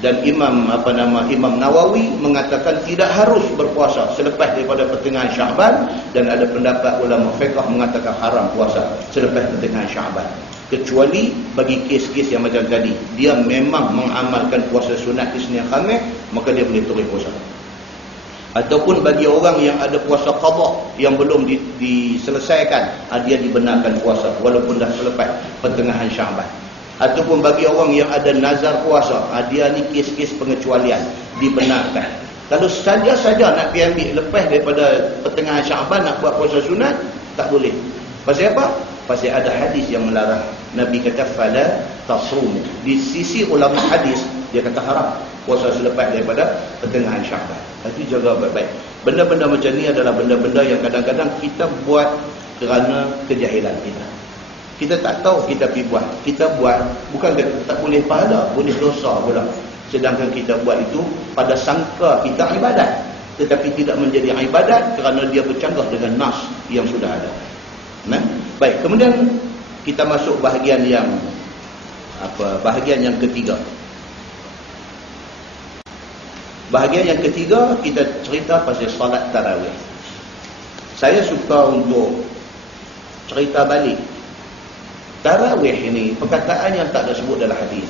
Dan Imam Nawawi mengatakan tidak harus berpuasa selepas daripada pertengahan Syaban, dan ada pendapat ulama fiqh mengatakan haram puasa selepas pertengahan Syaban, kecuali bagi kes-kes yang macam tadi, dia memang mengamalkan puasa sunat Isnin Khamis, maka dia boleh terus puasa. Ataupun bagi orang yang ada puasa qada yang belum diselesaikan, dia dibenarkan puasa walaupun dah selepas pertengahan Syaban. Ataupun bagi orang yang ada nazar puasa, dia ni kes-kes pengecualian, dibenarkan. Kalau saja-saja nak pergi ambil lepas daripada pertengahan Syaban nak buat puasa sunat, tak boleh. Pasal apa? Pasal ada hadis yang melarang. Nabi kata fala tasum. Di sisi ulama hadis, dia kata haram puasa selepas daripada pertengahan Syaban. Tapi jaga baik-baik. Benda-benda macam ni adalah benda-benda yang kadang-kadang kita buat kerana kejahilan kita. Kita tak tahu, kita pergi buat. Kita buat, bukan tak boleh pahala, boleh dosa pula. Sedangkan kita buat itu pada sangka kita ibadat. Tetapi tidak menjadi ibadat kerana dia bercanggah dengan nas yang sudah ada. Nah, baik, kemudian kita masuk bahagian yang ketiga. Bahagian yang ketiga, kita cerita pasal solat tarawih. Saya suka untuk cerita balik. Tarawih ini perkataan yang tak ada sebut dalam hadis.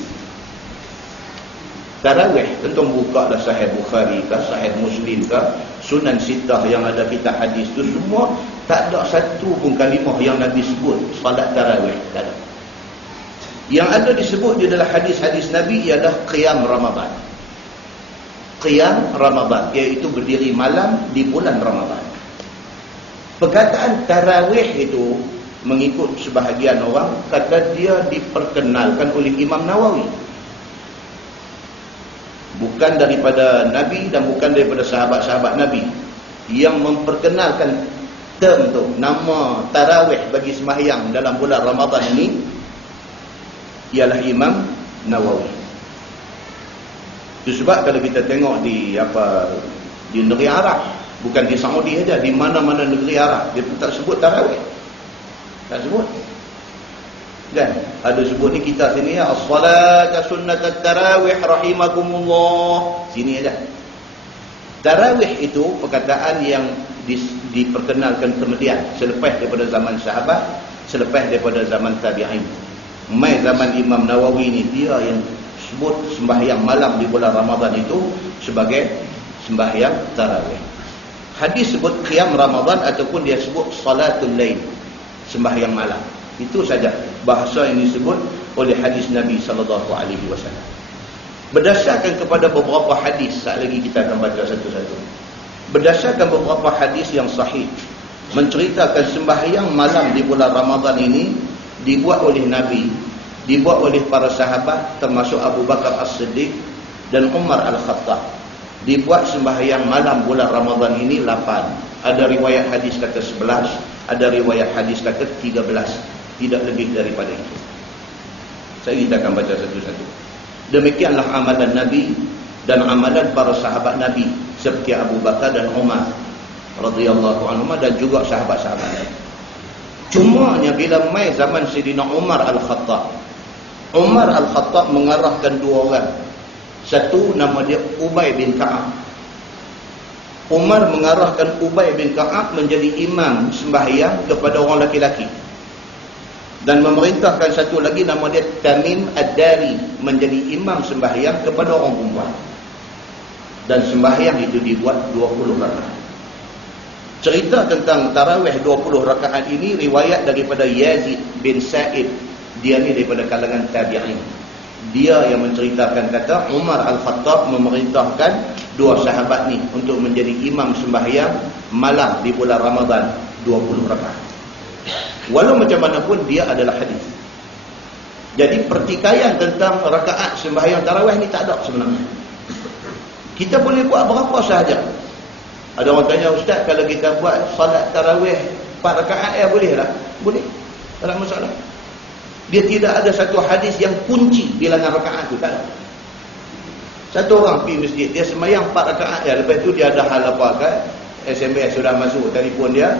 Tarawih tentu buka dah Sahih Bukhari ke, Sahih Muslim ke, Sunan Sittah yang ada kitab hadis tu semua tak ada satu pun kalimah yang Nabi sebut solat tarawih, tak ada. Yang ada disebut di dalam hadis-hadis Nabi ialah qiyam Ramadan. Qiyam Ramadan, iaitu berdiri malam di bulan Ramadan. Perkataan tarawih itu mengikut sebahagian orang kata dia diperkenalkan oleh Imam Nawawi, bukan daripada Nabi dan bukan daripada sahabat-sahabat Nabi. Yang memperkenalkan term tu, nama tarawih bagi sembahyang dalam bulan Ramadan ini ialah Imam Nawawi. Itu sebab kalau kita tengok di negeri Arab, bukan di Saudi saja, di mana-mana negeri Arab dia pun tak sebut tarawih. Tak sebut. Kan? Ada sebut ni kita sini ya, as-salat sunnatat tarawih rahimakumullah. Sini aja. Tarawih itu perkataan yang diperkenalkan kemudian selepas daripada zaman sahabat, selepas daripada zaman tabi'in. Mai zaman Imam Nawawi ni dia yang sebut sembahyang malam di bulan Ramadan itu sebagai sembahyang tarawih. Hadis sebut qiyam Ramadan ataupun dia sebut salatul lail, sembahyang malam. Itu saja bahasa yang disebut oleh hadis Nabi SAW. Berdasarkan kepada beberapa hadis, sekali lagi kita akan baca satu-satu. Berdasarkan beberapa hadis yang sahih menceritakan sembahyang malam di bulan Ramadan ini dibuat oleh Nabi, dibuat oleh para sahabat termasuk Abu Bakar As-Siddiq dan Umar Al-Khattab. Dibuat sembahyang malam bulan Ramadan ini 8. Ada riwayat hadis kata 11, ada riwayat hadis kata 13, tidak lebih daripada itu. Kita akan baca satu-satu. Demikianlah amalan Nabi dan amalan para sahabat Nabi seperti Abu Bakar dan Umar radhiyallahu anhum dan juga sahabat-sahabat lain. Cumanya bila mai zaman Sayyidina Umar Al-Khattab, Umar Al-Khattab mengarahkan dua orang. Satu nama dia Ubay bin Ka'ab. Umar mengarahkan Ubay bin Ka'ab menjadi imam sembahyang kepada orang laki-laki. Dan memerintahkan satu lagi nama dia Tamim Ad-Dari menjadi imam sembahyang kepada orang perempuan. Dan sembahyang itu dibuat 20 rakaat. Cerita tentang tarawih 20 rakaat ini riwayat daripada Yazid bin Sa'id. Dia ni daripada kalangan tabi'in. Dia yang menceritakan kata Umar Al-Khattab memerintahkan dua sahabat ni untuk menjadi imam sembahyang malam di bulan Ramadan 20 rakaat. Walau macam mana pun dia adalah hadis. Jadi pertikaian tentang rakaat sembahyang tarawih ni tak ada sebenarnya. Kita boleh buat berapa sahaja. Ada orang tanya, ustaz kalau kita buat salat tarawih 4 rakaat boleh tak? Boleh. Tak ada masalah. Dia tidak ada satu hadis yang kunci bilangan rakaat tu, tak ada. Satu orang pergi masjid, dia sembahyang 4 rakaat lepas tu dia ada hal apa kan? SMS sudah masuk telefon dia.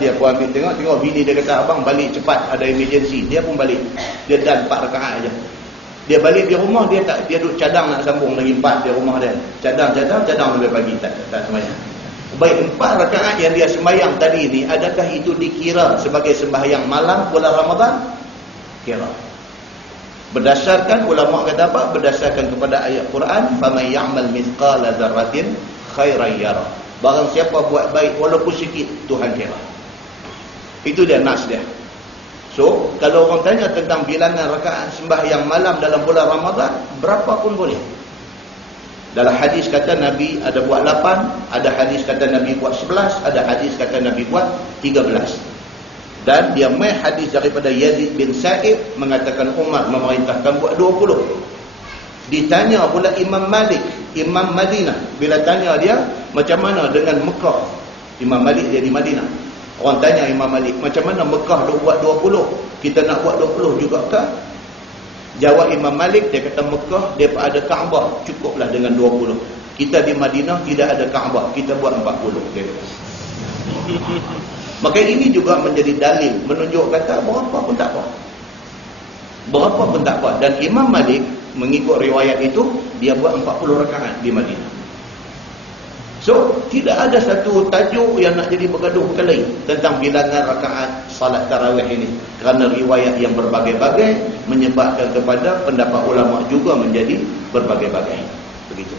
Dia pun ambil tengok bini dia kata abang balik cepat ada emergency, dia pun balik. Dia dan 4 rakaat aja. Dia balik di rumah, dia duduk cadang nak sambung lagi 4 di rumah dia. Cadang sampai pagi, tak sembahyang. Baik 4 rakaat yang dia sembahyang tadi ni, adakah itu dikira sebagai sembahyang malam bulan Ramadan? Kira. Berdasarkan ulama kata apa? Berdasarkan kepada ayat Quran, faman ya'mal mithqala dzarratin khairan yara. Barang siapa buat baik walaupun sikit, Tuhan kira. Itu dia nas dia. So, kalau orang tanya tentang bilangan rakaat sembahyang malam dalam bulan Ramadan, berapa pun boleh. Dalam hadis kata Nabi ada buat 8, ada hadis kata Nabi buat 11, ada hadis kata Nabi buat 13. Dan dia mai hadis daripada Yazid bin Sa'ib mengatakan Umar memerintahkan buat 20. Ditanya pula Imam Malik, Imam Madinah, bila tanya dia macam mana dengan Mekah. Imam Malik dia di Madinah. Orang tanya Imam Malik, macam mana Mekah dia buat 20? Kita nak buat 20 juga kah? Jawab Imam Malik, dia kata Mekah dia ada Kaabah, cukuplah dengan 20. Kita di Madinah tidak ada Kaabah, kita buat 40. Dia kata. Maka ini juga menjadi dalil menunjuk kata berapa pun tak apa. Berapa pun tak apa. Dan Imam Malik mengikut riwayat itu, dia buat 40 rakaat di Madinah. So, tidak ada satu tajuk yang nak jadi bergaduh berkelahi tentang bilangan rakaat salat tarawih ini. Kerana riwayat yang berbagai-bagai menyebabkan kepada pendapat ulama juga menjadi berbagai-bagai. Begitu.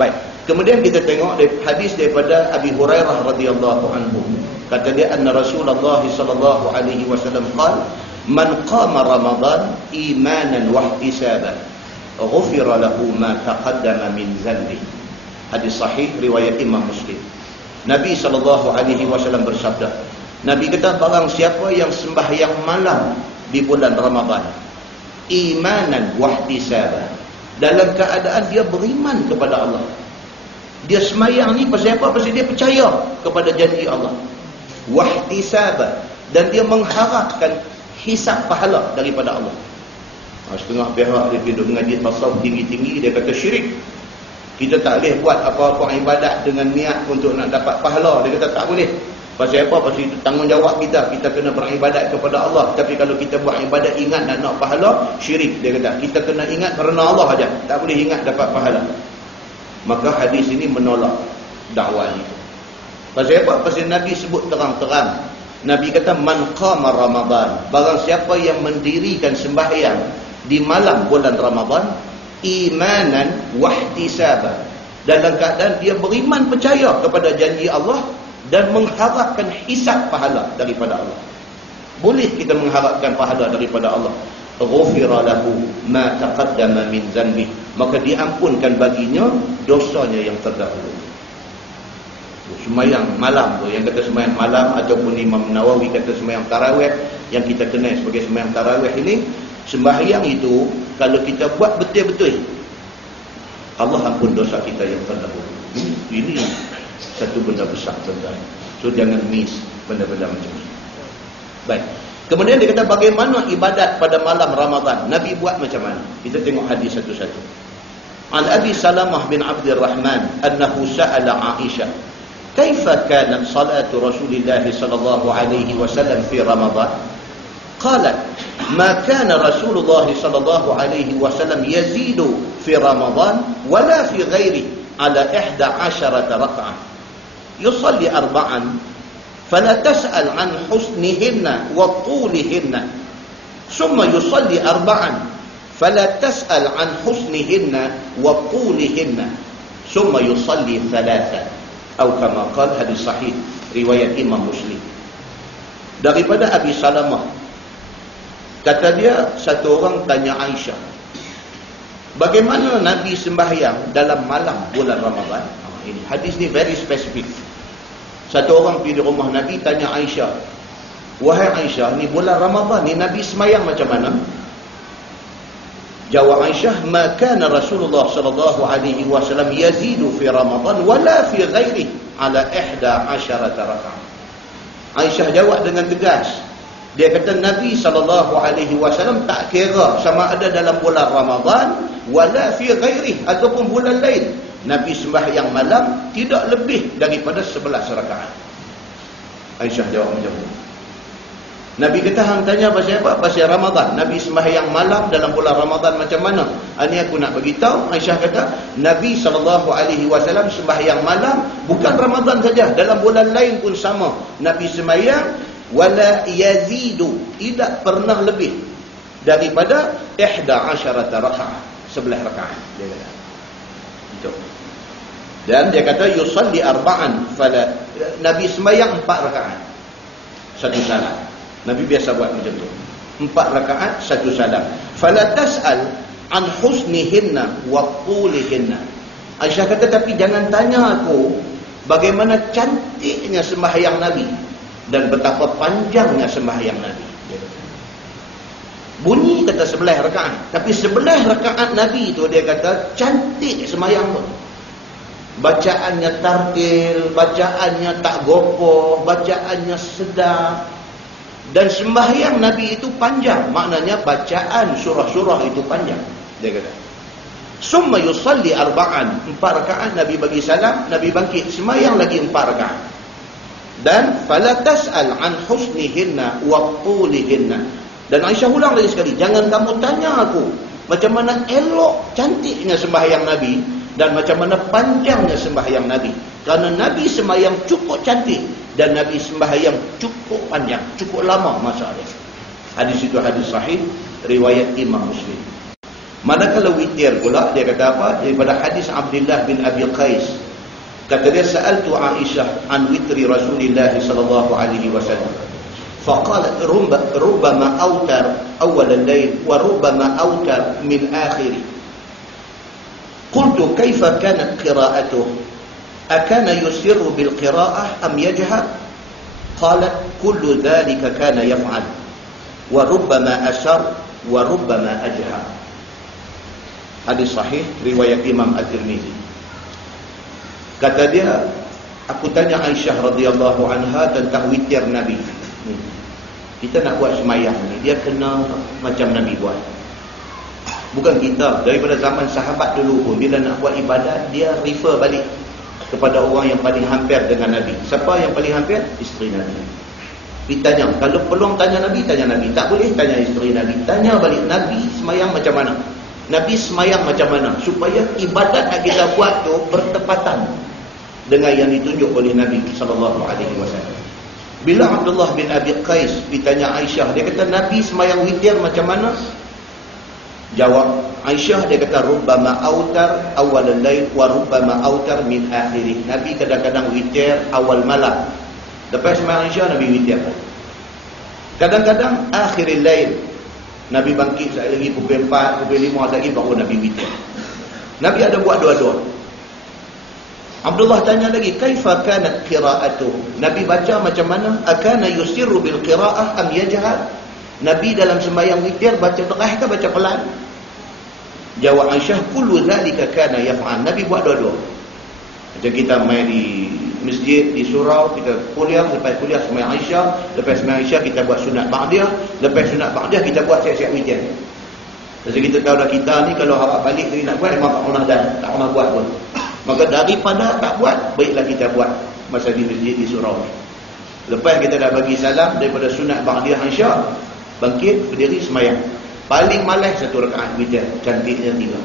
Baik. Kemudian kita tengok hadis daripada Abi Hurairah radhiyallahu anhu. Kata dia anna Rasulullah sallallahu alaihi wasallam qala man qama Ramadan imanan wa ihtisaban ghufira lahu ma taqaddama min dhanbihi. Hadis sahih riwayat Imam Muslim. Nabi SAW bersabda, Nabi kata barang siapa yang sembahyang malam di bulan Ramadan imanan wahtisaban, dalam keadaan dia beriman kepada Allah. Dia sembahyang ni pasal apa? Pasal dia percaya kepada janji Allah. Wahtisaban, dan dia mengharapkan hisab pahala daripada Allah. Setengah pihak dia pergi mengaji tasawuf tinggi-tinggi, dia kata syirik. Kita tak boleh buat apa-apa ibadat dengan niat untuk nak dapat pahala. Dia kata tak boleh. Pasal apa? Pasal itu tanggungjawab kita. Kita kena beribadat kepada Allah. Tapi kalau kita buat ibadat ingat nak pahala, syirik. Dia kata kita kena ingat kerana Allah saja. Tak boleh ingat dapat pahala. Maka hadis ini menolak dakwah itu. Pasal apa? Pasal Nabi sebut terang-terang. Nabi kata man qama Ramadan, barang siapa yang mendirikan sembahyang di malam bulan Ramadan imanan wahtisaban, dalam keadaan dia beriman percaya kepada janji Allah dan mengharapkan hisab pahala daripada Allah. Boleh kita mengharapkan pahala daripada Allah. Ghufira lahu ma taqaddama min dhanbi, maka diampunkan baginya dosanya yang terdahulu. Sembahyang malam tu, yang kata sembahyang malam ataupun Imam Nawawi kata sembahyang tarawih, yang kita kenal sebagai sembahyang tarawih ini, sembahyang itu kalau kita buat betul-betul, Allah ampun dosa kita yang terdahulu. Ini satu benda besar tuan-tuan. So jangan miss benda-benda macam ni. Baik. Kemudian dia kata bagaimana ibadat pada malam Ramadan? Nabi buat macam mana? Kita tengok hadis satu-satu. An Abi Salamah bin Abdurrahman annahu sa'ala Aisyah, "Kaifa kanat salatu Rasulillah sallallahu alaihi wasallam fi Ramadan?" قالت ما كان رسول الله صلى الله عليه وسلم يزيد في رمضان ولا في غيره على 11 ركعة يصلي 4 فلا تسأل عن حسنهن وطولهن ثم يصلي 4 فلا تسأل عن حسنهن وطولهن ثم يصلي 3 أو كما قال. hadis sahih riwayat Imam Muslim. Daripada Abi Salamah, kata dia, satu orang tanya Aisyah, bagaimana Nabi sembahyang dalam malam bulan Ramadan? Ini hadis ni very specific. Satu orang pergi di rumah Nabi tanya Aisyah, wahai Aisyah, ni bulan Ramadan ni Nabi sembahyang macam mana? Jawab Aisyah, ma kana Rasulullah sallallahu alaihi wasallam yazidu fi Ramadan wala fi ghairihi ala 11 rakaat. Aisyah jawab dengan tegas. Dia kata Nabi SAW tak kira sama ada dalam bulan Ramadan wala fi ghairih ataupun bulan lain, Nabi sembahyang malam tidak lebih daripada 11 rakaat. Aisyah jawab macam tu. Nabi kata hang tanya pasal apa? Pasal Ramadan. Nabi sembahyang malam dalam bulan Ramadan macam mana? Ini aku nak bagi tahu. Aisyah kata, Nabi SAW sembahyang malam bukan Ramadan saja, dalam bulan lain pun sama. Nabi sembahyang wala yazidu, tidak pernah lebih daripada 11 rakaat, 11 rakaat dia kata. Itu. Dan dia kata yusalli arba'an fala, Nabi sembahyang 4 rakaat, 1 salam. Nabi biasa buat macam tu. 4 rakaat, 1 salam. Fala tas'al an husnihinna wa qulihinna. Aisyah kata, tapi jangan tanya aku bagaimana cantiknya sembahyang Nabi dan betapa panjangnya sembahyang Nabi. Bunyi kata 11 rakaat, tapi 11 rakaat Nabi itu dia kata cantik sembahyang tu. Bacaannya tartil, bacaannya tak gopoh, bacaannya sedap. Dan sembahyang Nabi itu panjang, maknanya bacaan surah-surah itu panjang, dia kata. Summa yusalli arba'an, 4 rakaat Nabi bagi salam, Nabi bangkit sembahyang lagi 4 rakaat. Dan fala tas'al an husnihinna wa qulihinna. Dan Aisyah ulang lagi sekali, jangan kamu tanya aku macam mana elok cantiknya sembahyang Nabi dan macam mana panjangnya sembahyang Nabi. Kerana Nabi sembahyang cukup cantik dan Nabi sembahyang cukup panjang, cukup lama masa dia. Hadis itu hadis sahih riwayat Imam Muslim. Manakala witir pula, dia kata apa? Daripada hadis Abdullah bin Abi Qais. Kata dia, sa'altu Aisyah an witri Rasulullah sallallahu alaihi wasallam. Faqalat rubbama awtar awal al-lail wa rubbama awtar min akhir. Qultu kaifa kanat qira'atuhu? Akana yusirru bil qira'ah am yajhar? Qalat kullu dhalika kana yaf'al wa rubbama ashar wa rubbama ajhar. Hadis sahih riwayat Imam At-Tirmizi. Kata dia, aku tanya Aisyah radhiyallahu anha tentang witir Nabi. Kita nak buat semayang ni, dia kena macam Nabi buat. Bukan kita, daripada zaman sahabat dulu pun bila nak buat ibadat, dia refer balik kepada orang yang paling hampir dengan Nabi. Siapa yang paling hampir? Isteri Nabi. Ditanya, kalau peluang tanya Nabi, tanya Nabi. Tak boleh tanya isteri Nabi. Tanya balik, Nabi semayang macam mana? Nabi semayang macam mana? Supaya ibadat yang kita buat tu bertepatan dengan yang ditunjuk oleh Nabi SAW. Bila Abdullah bin Abi Qais ditanya Aisyah, dia kata Nabi semayang witir macam mana? Jawab Aisyah, dia kata rubbama autar awal al-lail wa rubbama autar min akhirih. Nabi kadang-kadang witir awal malam, lepas sembahyang Aisyah Nabi witir. Kadang-kadang akhiril lail, Nabi bangkit sekali lagi pukul 4, pukul 5 lagi baru Nabi witir. Nabi ada buat dua-dua. Abdullah tanya lagi, kaifa kanat qira'atuh? Nabi baca macam mana? Akana yusirru bil qira'ah am yajhar? Nabi dalam sembahyang witir baca terah ke baca pelan? Jawab Aisyah, kullu dhalika kana yaf'al. Nabi buat dua-dua. Macam kita main di masjid, di surau, kita kuliah, lepas kuliah sembahyang Aisyah, lepas sembahyang Aisyah kita buat sunat ba'diyah, lepas sunat ba'diyah kita buat siap-siap witir. Sebab kita tahu dah, kita ni kalau harap balik lagi nak buat, memang tak pernah dah, tak pernah buat pun. Maka daripada tak buat, baiklah kita buat masa di masjid, di surau ni. Lepas kita dah bagi salam daripada sunat ba'diyah Aisyah, bangkit, berdiri, semayang. Paling malas 1 rakaat witir. Cantiknya 3.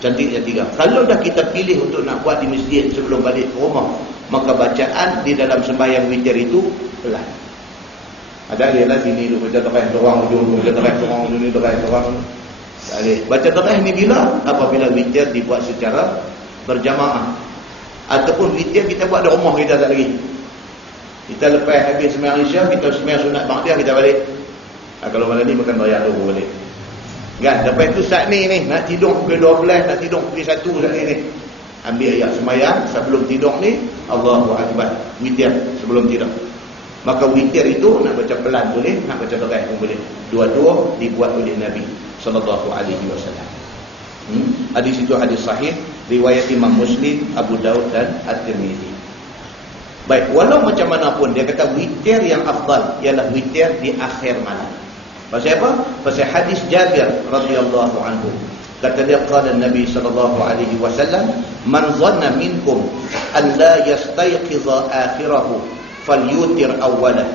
Cantiknya 3. Kalau dah kita pilih untuk nak buat di masjid sebelum balik ke rumah, maka bacaan di dalam sembahyang witir itu pelan. Ada dia lah sini tu, baca terah seorang ujung, baca terah seorang ujung ni, terah seorang. Baca terah ni bila? Apabila witir dibuat secara berjamaah. Ataupun witir kita buat di rumah kita tak lagi. Kita lepas habis sembahyang Isyak, kita sembahyang sunat ba'diyah, kita balik. Kalau malam ni makan raya dulu balik. Kan? Lepas tu saat ni nak tidur pukul 12, nak tidur pukul 1 saat ni. Ambil ayat semayang sebelum tidur ni, Allahu Akbar. Witir sebelum tidur. Maka witir itu nak baca pelan boleh, nak baca terai pun boleh. Dua-dua dibuat oleh Nabi sallallahu alaihi wasallam. Hadis itu hadis sahih riwayat Imam Muslim, Abu Daud dan At-Tirmizi. Baik, walau macam mana pun dia kata witir yang afdal ialah witir di akhir malam. Pasal apa? Pasal hadis Jabir radhiyallahu anhu. Kata dia, qala Nabi sallallahu alaihi wasallam, man dhanna minkum an la yastayqiza akhirahu falyutir awwalah.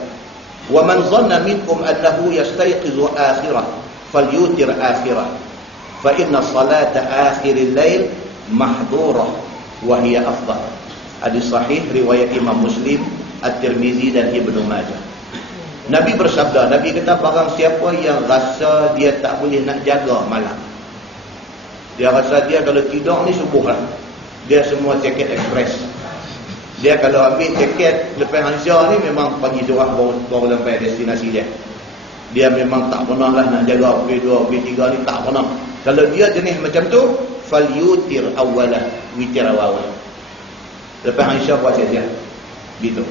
Wa man dhanna minkum annahu yastayqizu akhirah falyutir akhirah fa inna salata akhiril lail mahdhurah wa hiya afdal. Hadis sahih riwayat Imam Muslim, At-Tirmizi dan Ibnu Majah. Nabi bersabda, Nabi kata barang siapa yang rasa dia tak boleh nak jaga malam, dia rasa dia kalau tidur ni subuh lah, dia semua tiket ekspres. Dia kalau ambil tiket lepas Hansia ni memang pagi Jumaat baru sampai destinasi dia. Dia memang tak pernah lah nak jaga pukul 2, pukul 3 ni tak pernah. Kalau dia jenis macam tu, falyutir awalah, witir awal. Lepas Hansia buat saja. Gitu.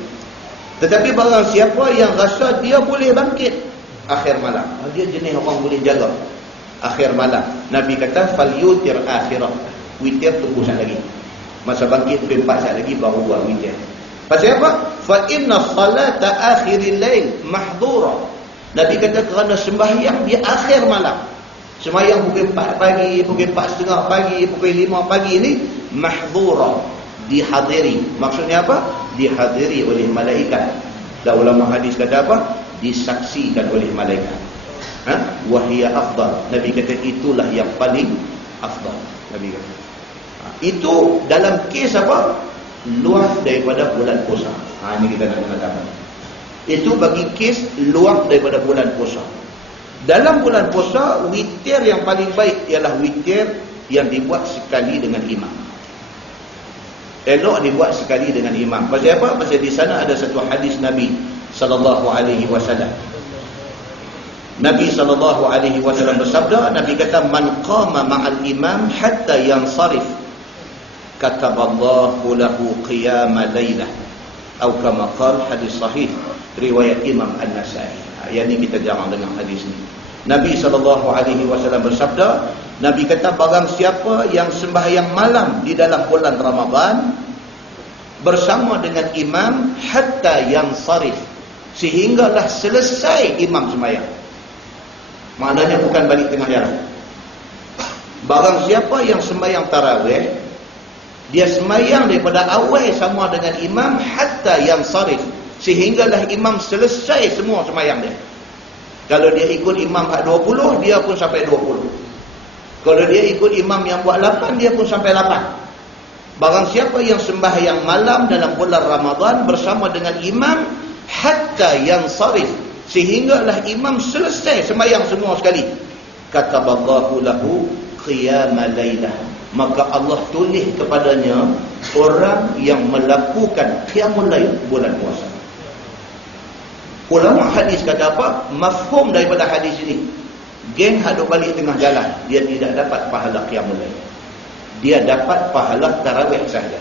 Tetapi barang siapa yang rasa dia boleh bangkit akhir malam, dia jenis orang boleh jaga akhir malam, Nabi kata falyutir akhirah, witir tunggu sekali lagi, masa bangkit pukul 4 sekali lagi baru buat witir. Pasal apa? Fa inna salata akhiril lail mahdhura. Nabi kata kerana sembahyang di akhir malam, sembahyang pukul 4 pagi, pukul 4.30 pagi, pukul 5 pagi ni mahdhura, dihadiri. Maksudnya apa? Dihadiri oleh malaikat. Dan ulama hadis kata apa? Disaksikan oleh malaikat. Wahia afdal. Nabi kata itulah yang paling afdal. Nabi kata itu dalam kes apa? Luar daripada bulan puasa. Ini kita nak mengatakan itu bagi kes luar daripada bulan puasa. Dalam bulan puasa, witir yang paling baik ialah witir yang dibuat sekali dengan imam. Elok dibuat sekali dengan imam. Pasal apa? Pasal di sana ada satu hadis Nabi sallallahu alaihi wasallam. Nabi sallallahu alaihi wasallam bersabda, Nabi kata man qama ma'al imam hatta yansarif kataballahu lahu qiyama lailah. Atau kama qala, hadis sahih riwayat Imam An-Nasai. Yang ni kita jarang dengar hadis ni. Nabi sallallahu alaihi wasallam bersabda, Nabi kata barang siapa yang sembahyang malam di dalam bulan Ramadan bersama dengan imam hatta yansarif, sehinggalah selesai imam sembahyang. Maknanya bukan balik tengah jalan. Barang siapa yang sembahyang tarawih, dia sembahyang daripada awal sama dengan imam hatta yansarif, sehinggalah imam selesai semua sembahyang dia. Kalau dia ikut imam hak 20, dia pun sampai 20. Kalau dia ikut imam yang buat 8, dia pun sampai 8. Barang siapa yang sembahyang malam dalam bulan Ramadan bersama dengan imam hatta yansarif, sehinggalah imam selesai sembahyang semua sekali, kataballahu lahu qiyama lailah, maka Allah tulis kepadanya orang yang melakukan qiyamul lail bulan puasa. Ulama hadis kata apa? Mafhum daripada hadis ini, geng hadap balik tengah jalan, dia tidak dapat pahala qiyamul lail. Dia dapat pahala tarawih saja.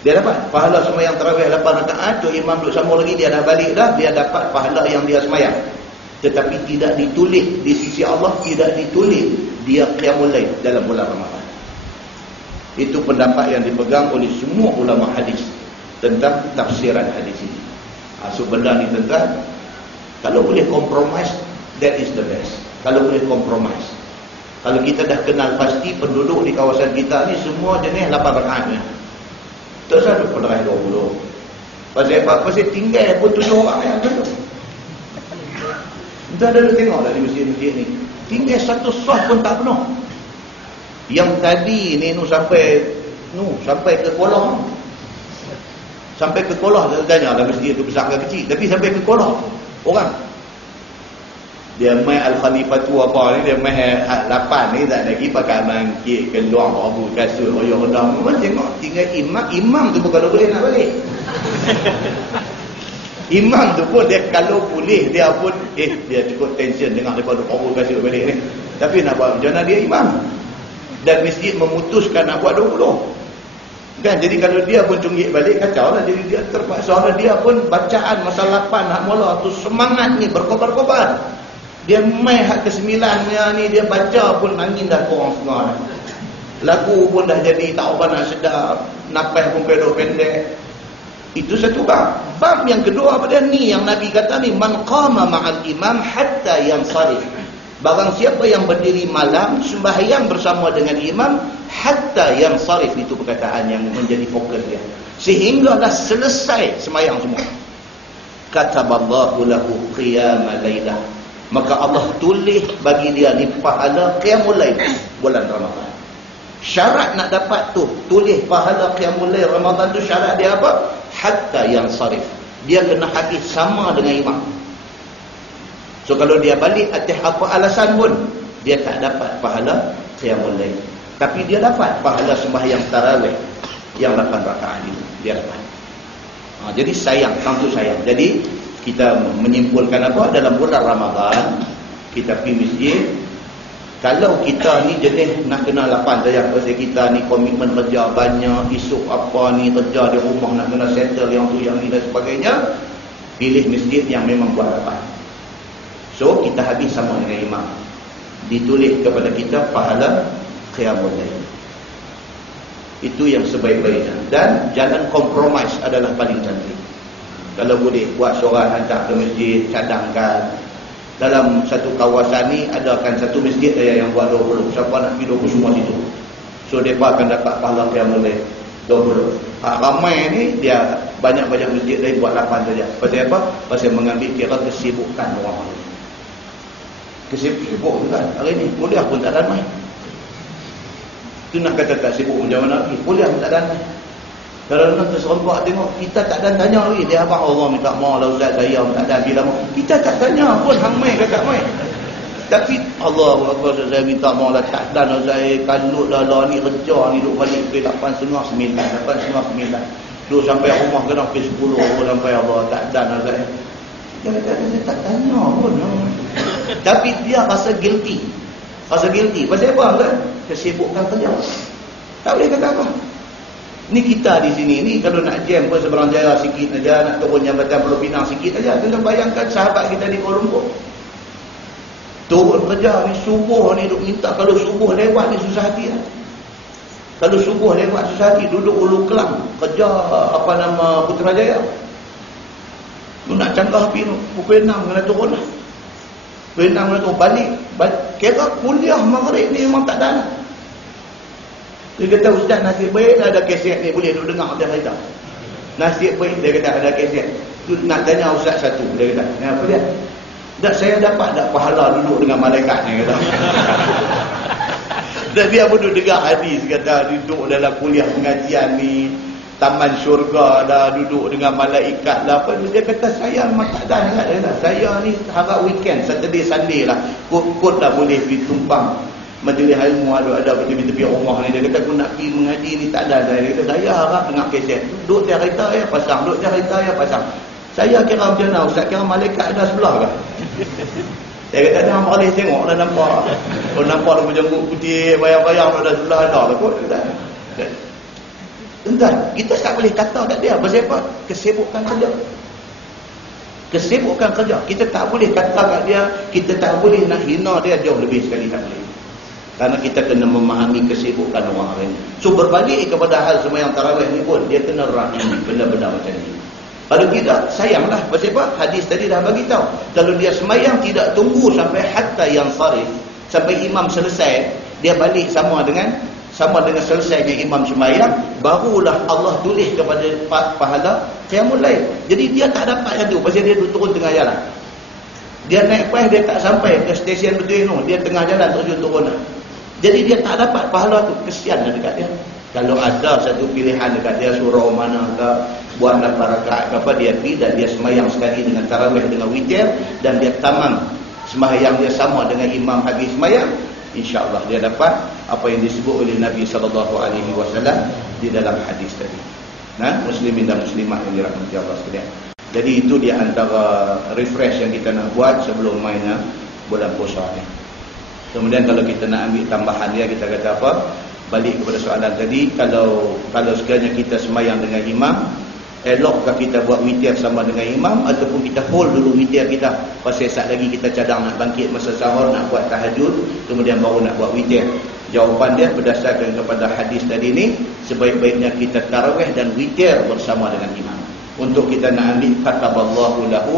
Dia dapat pahala sembahyang tarawih 8 rakaat, tu imam duduk sambung lagi, dia dah balik dah, dia dapat pahala yang dia sembahyang. Tetapi tidak ditulis di sisi Allah, tidak ditulis dia qiyamul lail dalam bulan Ramadan. Itu pendapat yang dipegang oleh semua ulama hadis tentang tafsiran hadis ini. So benda ni tentang, kalau boleh compromise, that is the best. Kalau boleh compromise. Kalau kita dah kenal pasti penduduk di kawasan kita ni semua jenis 8 rakaat ni, tak satu penerai 20. Pasal apa? Pasal tinggal pun 7 orang yang tu. Entah ada tengok dah di masjid-masjid ni, tinggal satu sah pun tak penuh. Yang tadi ni sampai ke Kolah. Sampai ke Kolah, saya tanya lah masjid tu besar ke kecil, tapi sampai ke Kolah orang. Dia main Al-Khalifah tu apa ni, dia main 8 ni tak lagi pakai mangkit, keluar abu kasut, royong rendah. Memang tengok tinggal imam tu pun kalau boleh nak balik. Imam tu pun dia kalau boleh, dia pun dia cukup tension dengar daripada abu kasut balik ni. Tapi nak buat macam mana dia imam? Dan masjid memutuskan nak buat 20. Kan, jadi kalau dia pun cunggit balik, kacau lah. Jadi dia terpaksa lah, dia pun bacaan masa 8 hak mula tu semangat ni berkobar-kobar. Dia main hak ke-9 ni, dia baca pun angin dah kurang setengah. Lagu pun dah jadi tak apa nak sedap, napas pun pendek. Itu satu bab. Bab yang kedua pada ni yang Nabi kata ni, man qama ma'al imam hatta yansarif. Barang siapa yang berdiri malam sembahyang bersama dengan imam hatta yansarif, itu perkataan yang menjadi fokus dia, sehinggalah selesai sembahyang semua. kataballahu lahu qiyama lailah, maka Allah tulis bagi dia ni pahala qiyamul lail bulan Ramadan. Syarat nak dapat tu tulis pahala qiyamul lail Ramadan tu, syarat dia apa? Hatta yang sarif, dia kena hadis sama dengan imam. So kalau dia balik atas apa alasan pun, dia tak dapat pahala qiyamul lail, tapi dia dapat pahala sembahyang tarawih yang 8 rakaat itu, dia dapat. Jadi sayang, tentu sayang. Jadi kita menyimpulkan apa? Dalam bulan Ramadan kita pergi masjid. Kalau kita ni jenis nak kena 8 saja, pasal kita ni komitmen kerja banyak, esok apa ni kerja di rumah nak kena settle yang tu yang ni dan sebagainya, pilih masjid yang memang buat 8. So kita habis sama dengan imam, ditulis kepada kita pahala qiyamul lail. Itu yang sebaik-baiknya. Dan jalan kompromis adalah paling cantik. Kalau boleh buat seorang hantar ke masjid, cadangkan. Dalam satu kawasan ni adakan satu masjid saja yang buat 20. Siapa nak pergi 20 semua situ. So mereka akan dapat pahala qiyamul lail 20. Ramai ni dia banyak-banyak masjid lain buat 8 saja. Pasal apa? Pasal mengambil kira kesibukan orang lain. Kesibuk kan hari ni kuliah pun tak ramai. Tu nak kata tak sibuk macam mana lagi, kuliah pun tak ramai. Kalau nak terserempak tengok kita tak dan tanya lagi, dia abang Allah minta maaf lah ustaz, saya tak ada bila kita tak tanya pun hang mai kata mai. Tapi Allah Akbar, saya minta maaf lah tak dan saya kalut lah ni kerja ni duk balik ke 8.30 9 duk sampai rumah kena ke 10 sampai Allah tak dan saya. Dia kata saya tak tanya pun. Tapi dia rasa guilty. Pasal apa kan? Kesibukkan kerja. Tak boleh kata apa. Ni kita di sini ni kalau nak jam pun seberang jaya sikit aja, nak turun Jambatan Pulau Pinang sikit aja. Tentang bayangkan sahabat kita di Kuala Lumpur. Turun kerja ni subuh ni duk minta, kalau subuh lewat ni susah hati lah. Kalau subuh lewat susah hati, duduk Ulu Kelang kerja Putrajaya. Tu nak canggah api pukul 6 kena turun lah. Pukul 6 kena turun balik. Kira kuliah maghrib ni memang tak ada. Dia kata ustaz nasib baik ada kaset ni boleh duk dengar dia cerita. Nasib baik dia kata ada kaset. Tu nak tanya ustaz satu, dia kata. Apa dia? Tak saya dapat tak pahala duduk dengan malaikat ni kata. Dan dia pun duduk dengar hadis kata duduk dalam kuliah pengajian ni, taman syurga dah, duduk dengan malaikat lah apa. Dia kata saya memang tak ada sangat. Dia kata saya ni harap weekend Saturday Sunday lah kot dah boleh pergi tumpang majlis ilmu ada tepi-tepi rumah ni. Dia kata aku nak pergi mengaji ni tak ada. Dia kata saya harap dengar kaset, duduk dia cerita ya pasang, duduk dia cerita ya pasang. Saya kira macam mana ustaz, kira malaikat ada sebelah ke? Dia kata dia boleh tengok dah nampak. Kalau nampak dia macam putih bayang-bayang dah sebelah ada lah kot. Entah, kita tak boleh kata kat dia. Pasal apa? Kesibukan kerja. Kesibukan kerja. Kita tak boleh kata kat dia, kita tak boleh nak hina dia, jauh lebih sekali tak boleh. Karena kita kena memahami kesibukan orang lain. So berbalik kepada hal sembahyang tarawih ni pun, dia kena rahim benda-benda macam ni. Kalau tidak, sayanglah. Pasal apa? Hadis tadi dah bagi tahu. Kalau dia sembahyang tidak tunggu sampai hatta yang sarif, sampai imam selesai, dia balik sama dengan selesainya imam sembahyang, barulah Allah tulis kepada pahala qiyamul lail. Jadi dia tak dapat yang tu, pasal dia turun tengah jalan. Dia naik pas, dia tak sampai ke stesen betul tu, dia tengah jalan terjun turun. Jadi dia tak dapat pahala tu, kesianlah dekat dia. Kalau ada satu pilihan dekat dia, surau mana ke, buat 8 rakaat ke apa, dia pergi dan dia sembahyang sekali dengan tarawih dengan witir, dan dia tamam sembahyang dia sama dengan imam habis sembahyang, insya-Allah dia dapat apa yang disebut oleh Nabi SAW di dalam hadis tadi. Nah, muslimin dan muslimat yang dirahmati Allah sekalian. Jadi itu di antara refresh yang kita nak buat sebelum mainnya bulan puasa ni. Kemudian kalau kita nak ambil tambahan dia, kita kata apa? Balik kepada soalan tadi, kalau sekiranya kita sembahyang dengan imam, elokkah kita buat witir sama dengan imam, ataupun kita hold dulu witir kita, pasal saat lagi kita cadang nak bangkit masa sahur, nak buat tahajud, kemudian baru nak buat witir. Jawapan dia berdasarkan kepada hadis tadi ni, sebaik-baiknya kita tarawih dan witir bersama dengan imam. Untuk kita nak ambil kataballahu lahu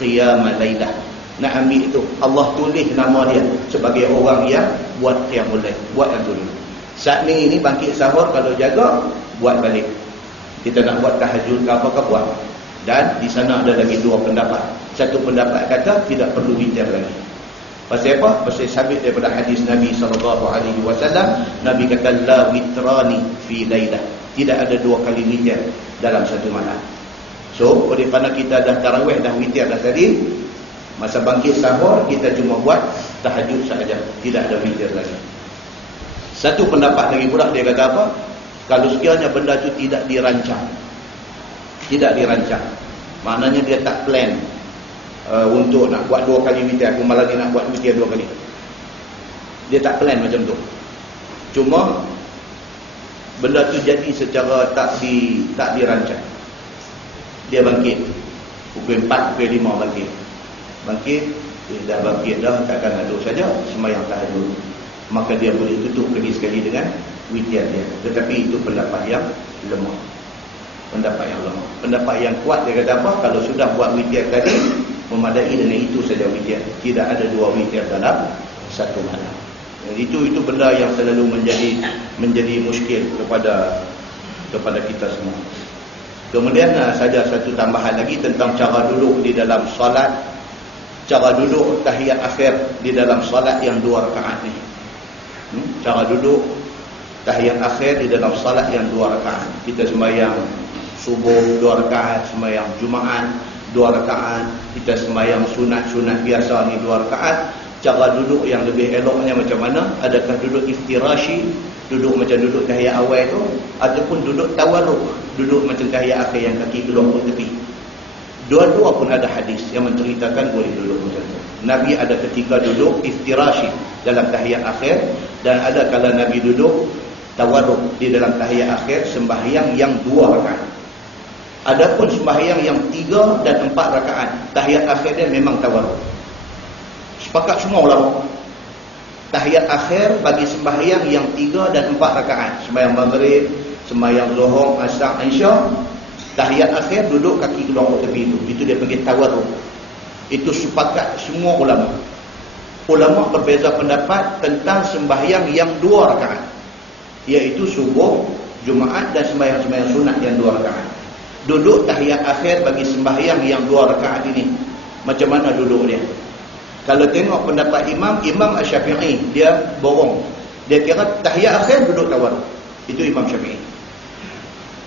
qiyama lailah, nak ambil itu, Allah tulis nama dia sebagai orang yang buat qiyamul lail, buat yang tu dulu. Saat ni bangkit sahur, kalau jaga buat balik. Kita nak buat tahajud ke apa-apa buat. Dan di sana ada lagi dua pendapat. Satu pendapat kata tidak perlu witir lagi. Pasal apa? Pasal sabit daripada hadis Nabi SAW. Nabi kata la witrani fi lailah. Tidak ada dua kali witir dalam satu malam. So, oleh kerana kita dah tarawih, dah witir dah tadi, masa bangkit sahur kita cuma buat tahajud sahaja, tidak ada witir lagi. Satu pendapat lagi pula, dia kata apa? Kalau sekiranya benda itu tidak dirancang, maknanya dia tak plan untuk nak buat 2 kali witir, aku malam ni nak buat witir 2 kali. Dia tak plan macam tu. Cuma benda tu jadi secara tak dirancang. Dia bangkit pukul 4, pukul 5 bangkit, dah bangkit dah, takkan aduk saja sembahyang tahajud, maka dia boleh tutup lagi sekali dengan witir dia. Tetapi itu pendapat yang lemah. Pendapat yang kuat, dia kata apa? Kalau sudah buat witir tadi, memadai dengan itu saja witir. Tidak ada 2 witir dalam satu malam. Itu benda yang selalu menjadi muskil kepada kita semua. Kemudian saja satu tambahan lagi tentang cara duduk di dalam solat. Cara duduk tahiyat akhir di dalam solat yang 2 rakaat ni. Cara duduk tahiyat akhir di dalam solat yang 2 rakaat. Kita sembahyang subuh 2 rakaat, sembahyang Jumaat 2 rakaat, kita sembahyang sunat-sunat biasa ni 2 rakaat. Cara duduk yang lebih eloknya macam mana? Adakah duduk iftirashi, duduk macam duduk tahiyat awal tu, ataupun duduk tawarruk, duduk macam tahiyat akhir yang kaki keluar ke tepi? Dua-dua pun ada hadis yang menceritakan boleh duduk macam tu. Nabi ada ketika duduk iftirashi dalam tahiyat akhir, dan ada kala Nabi duduk tawarruk di dalam tahiyat akhir sembahyang yang 2 rakaat. Adapun sembahyang yang 3 dan 4 rakaat, tahiyat akhir dia memang tawarruk. Sepakat semua ulama. Tahiyat akhir bagi sembahyang yang 3 dan 4 rakaat, sembahyang maghrib, sembahyang zuhur, asar, isya, tahiyat akhir duduk kaki keluar ke tepi itu dia panggil tawarruk. Itu sepakat semua ulama. Ulama berbeza pendapat tentang sembahyang yang 2 rakaat, iaitu subuh, Jumaat dan sembahyang-sembahyang sunat yang 2 rakaat. Duduk tahiyat akhir bagi sembahyang yang 2 rakaat ini, macam mana duduk dia? Kalau tengok pendapat Imam Syafi'i, dia borong. Dia kira tahiyat akhir duduk tawarruk. Itu Imam Syafi'i.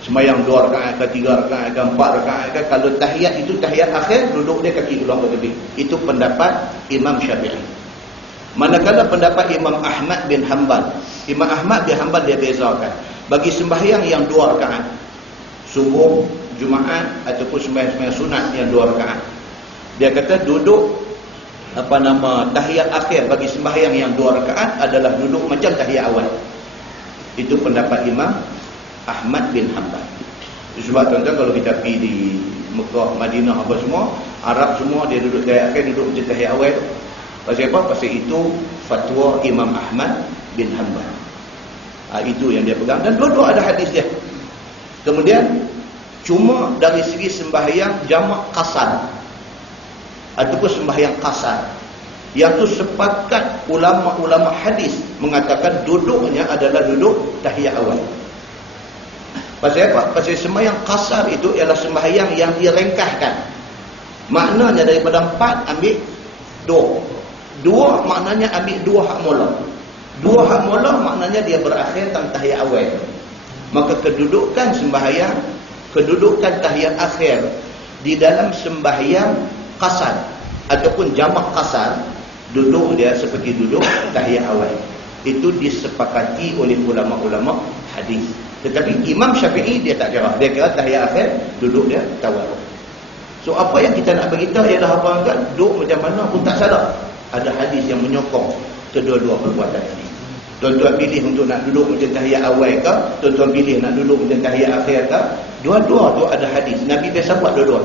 Sembahyang 2 rakaat ke 3 rakaat ke 4 rakaat ke, kalau tahiyat itu tahiyat akhir, duduk dia kaki keluar ke tepi. Itu pendapat Imam Syafi'i. Manakala pendapat Imam Ahmad bin Hanbal, Imam Ahmad bin Hanbal dia bezakan. Bagi sembahyang yang 2 rakaat, subuh, Jumaat ataupun sembahyang sunat yang 2 rakaat, dia kata duduk tahiyat akhir bagi sembahyang yang 2 rakaat adalah duduk macam tahiyat awal. Itu pendapat Imam Ahmad bin Hanbal. Sebab tuan-tuan, kalau kita pergi di Mekah, Madinah apa semua, Arab semua dia duduk tahiyat akhir, duduk macam tahiyat awal tu. Pasal apa? Pasal itu fatwa Imam Ahmad bin Hanbal. Itu yang dia pegang, dan dua-dua ada hadis dia. Kemudian cuma dari segi sembahyang jamak qasar ataupun sembahyang qasar, yang tu sepakat ulama-ulama hadis mengatakan duduknya adalah duduk tahiyat awal. Pasal apa? Pasal sembahyang qasar itu ialah sembahyang yang direngkahkan. Maknanya daripada 4 ambil 2 maknanya ambil 2 hak mula. 2 hak mula maknanya dia berakhir tang tahiyat awal. Maka kedudukan sembahyang, kedudukan tahiyat akhir di dalam sembahyang qasar ataupun jamak qasar, duduk dia seperti duduk tahiyat awal. Itu disepakati oleh ulama-ulama hadis. Tetapi Imam Syafi'i dia tak kira. Dia kira tahiyat akhir duduk dia tawarruk. So apa yang kita nak beritahu ialah apa kan, duduk macam mana pun tak salah. Ada hadis yang menyokong kedua-dua perbuatan ini. Tuan-tuan pilih untuk nak duduk macam tahiyat awal ke, tuan-tuan pilih nak duduk macam tahiyat akhir ke, dua-dua tu ada hadis. Nabi biasa buat dua-dua.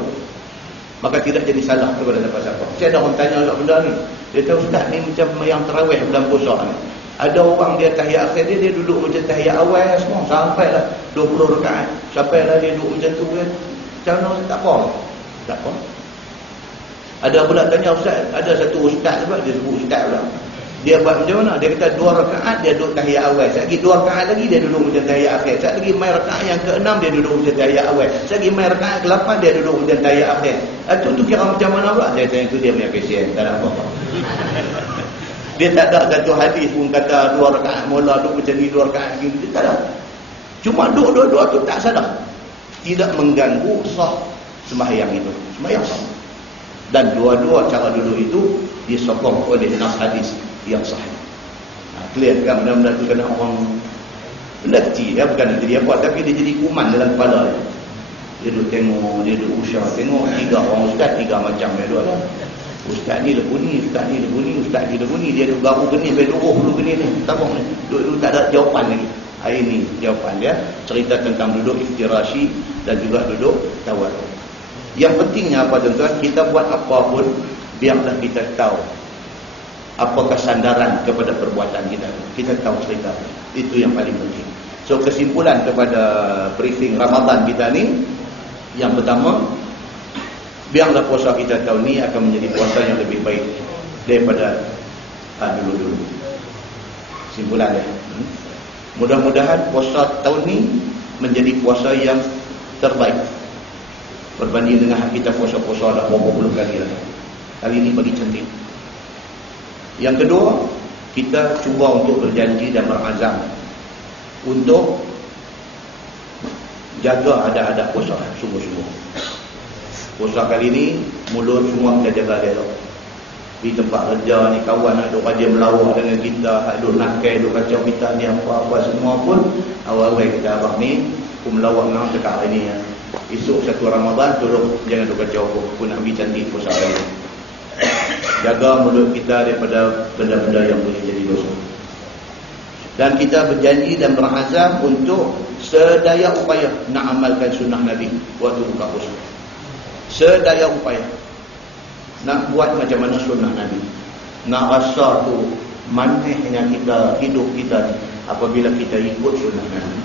Maka tidak jadi salah kepada siapa-siapa. Saya ada orang tanya juga benda ni. Dia tahu, ustaz ni macam yang tarawih bulan puasa ni. Ada orang dia tahiyat akhir dia duduk macam tahiyat awal semua. Sampailah 20 rakaat. Sampailah dia duduk macam tu kan. Macam mana? Tak apa. Tak apa. Ada pula tanya ustaz. Ada satu ustaz sebab dia sebut ustaz pula. Dia buat macam mana? Dia kata 2 rakaat dia duduk tahiyat awal. Sekali 2 rakaat lagi dia duduk macam tahiyat akhir. Sekali lagi mai rakaat yang ke-6 dia duduk macam tahiyat awal. Sekali lagi mai rakaat ke-8 dia duduk macam tahiyat akhir. Itu kira macam mana pula? Saya tanya itu dia punya pasien. Tak ada apa-apa. Dia tak ada satu hadis pun kata 2 rakaat mula duduk macam ni, 2 rakaat lagi. Dia tak ada. Cuma duduk dua-dua tu tak sadar. Tidak mengganggu sah sembahyang itu. Sembahyang sah. Dan dua-dua cara duduk itu disokong oleh nas hadis yang sahih. Clear kan? Benda-benda tu kena orang letih ya, bukan nanti dia buat, tapi dia jadi kuman dalam kepala dia. Dia duduk tengok, dia duduk usah tengok 3 orang ustaz, 3 macam dia duduk lah. Ustaz ni lebu ni, ustaz ni lebu ni, ustaz ni lebu ni, dia duduk garu geni, sampai luruh dulu geni ni, tabung ni. Duduk tak ada jawapan lagi. Hari ni jawapan dia cerita tentang duduk iftirashi dan juga duduk tawaduk. Yang pentingnya apa tuan-tuan, kita buat apa pun biarlah kita tahu apakah sandaran kepada perbuatan kita. Kita tahu cerita. Itu yang paling penting. So kesimpulan kepada briefing Ramadan kita ni, yang pertama, biarlah puasa kita tahun ni akan menjadi puasa yang lebih baik daripada dulu-dulu. Kesimpulan dia. Mudah-mudahan puasa tahun ni menjadi puasa yang terbaik berbanding dengan kita puasa-puasa dah berapa puluh kali lah. Kali ni bagi cantik. Yang kedua, kita cuba untuk berjanji dan berazam untuk jaga adab-adab puasa sungguh-sungguh. Puasa kali ni mulut semua kita jaga dia. Di tempat kerja ni kawan ada rajin melawak dengan kita, ada nakai, ada kacau kita ni apa-apa semua pun awal-awal kita abang ni aku melawak dengan cakap hari ni ya. Esok 1 Ramadan tolong jangan ada kacau aku nak pergi cantik puasa hari ni. Jaga mulut kita daripada benda-benda yang boleh jadi dosa. Dan kita berjanji dan berazam untuk sedaya upaya nak amalkan sunnah Nabi waktu buka puasa. Sedaya upaya nak buat macam mana sunnah Nabi. Nak rasa tu manehnya kita hidup kita ni apabila kita ikut sunnah Nabi.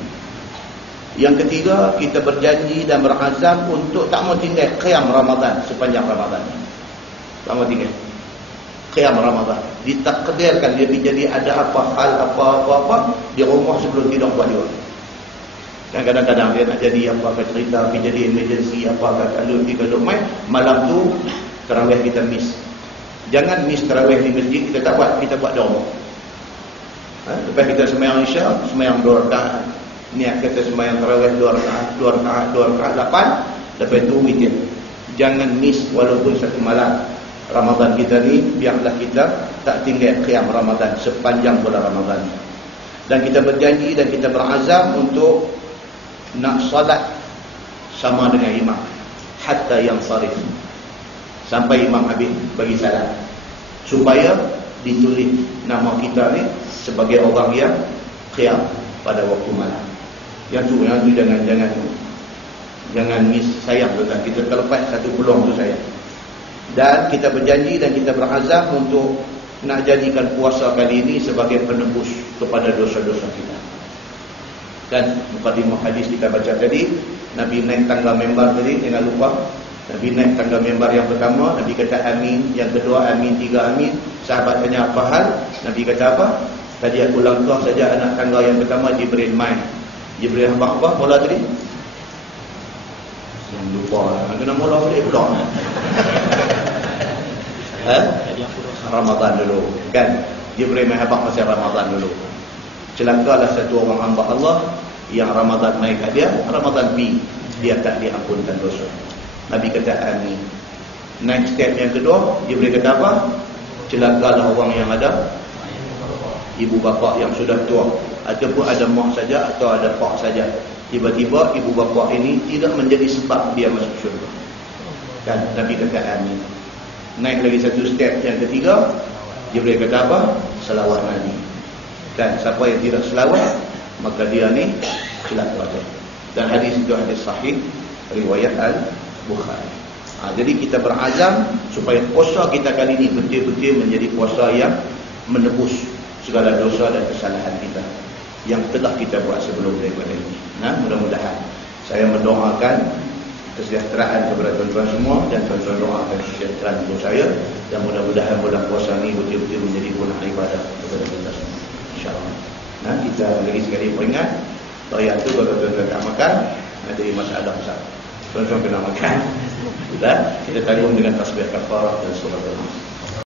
Yang ketiga, kita berjanji dan berazam untuk tak mau tinggal qiyam Ramadan sepanjang Ramadan. Tak mau tinggal qiyam Ramadan. Ditakdirkan dia jadi ada apa hal apa-apa di rumah sebelum tidur buat juga. Dan kadang-kadang dia nak jadi apa cerita, pergi jadi emergency apa kalau main malam tu tarawih kita miss. Jangan miss tarawih di masjid, kita tak buat, kita buat di rumah. Lepas kita sembahyang Isya, sembahyang 2 rakaat. Niat kita sembahyang tarawih 2 rakaat 8, lepas tu witir. Jangan miss walaupun satu malam Ramadan kita ni, biarlah kita tak tinggal qiyam Ramadan sepanjang bulan Ramadan. Dan kita berjanji dan kita berazam untuk nak salat sama dengan imam hatta yang sarif, sampai imam habis bagi salat, supaya ditulis nama kita ni sebagai orang yang qiyam pada waktu malam. Yang tu jangan miss, sayang tuan. Kita terlepas satu peluang tu sayang. Dan kita berjanji dan kita berazam untuk nak jadikan puasa kali ini sebagai penebus kepada dosa-dosa kita. Dan mukadimah hadis kita baca tadi, Nabi naik tangga mimbar tadi, jangan lupa. Nabi naik tangga mimbar yang pertama, Nabi kata amin, yang kedua amin, 3 amin. Sahabat tanya apa hal? Nabi kata apa? Tadi aku langkah saja anak tangga yang pertama, Jibril main. Jibril apa mula tadi? Yang lupa, kena mula balik pula. Ramadan dulu kan, Jibril main habaq masa Ramadan dulu. Celakalah satu orang hamba Allah yang Ramadan naik kat dia, Ramadan pi, dia tak diampunkan dosa. Nabi kata amin. Next step yang kedua, Jibril kata apa? Celakalah orang yang ada ibu bapa yang sudah tua, ataupun ada mak saja atau ada pak saja. Tiba-tiba ibu bapa ini tidak menjadi sebab dia masuk syurga. Dan Nabi kata amin. Naik lagi satu step yang ketiga, Jibril kata apa? Selawat Nabi. Dan siapa yang tidak selawat, maka dia ni celaka. Dan hadis itu hadis sahih riwayat Al-Bukhari. Jadi kita berazam supaya puasa kita kali ini betul-betul menjadi puasa yang menebus segala dosa dan kesalahan kita yang telah kita buat sebelum daripada ini. Mudah-mudahan saya mendoakan kesejahteraan kepada tuan-tuan semua, dan tuan-tuan doakan kesejahteraan untuk saya, dan mudah-mudahan bulan puasa ni betul-betul menjadi bulan ibadah kepada kita semua, insya-Allah. Nah, kita lagi sekali peringat, yang tu kalau tuan-tuan tak makan, ada masalah besar. Tuan-tuan kena makan. Kita tanggung dengan tasbih kafarah dan surah al-Nas.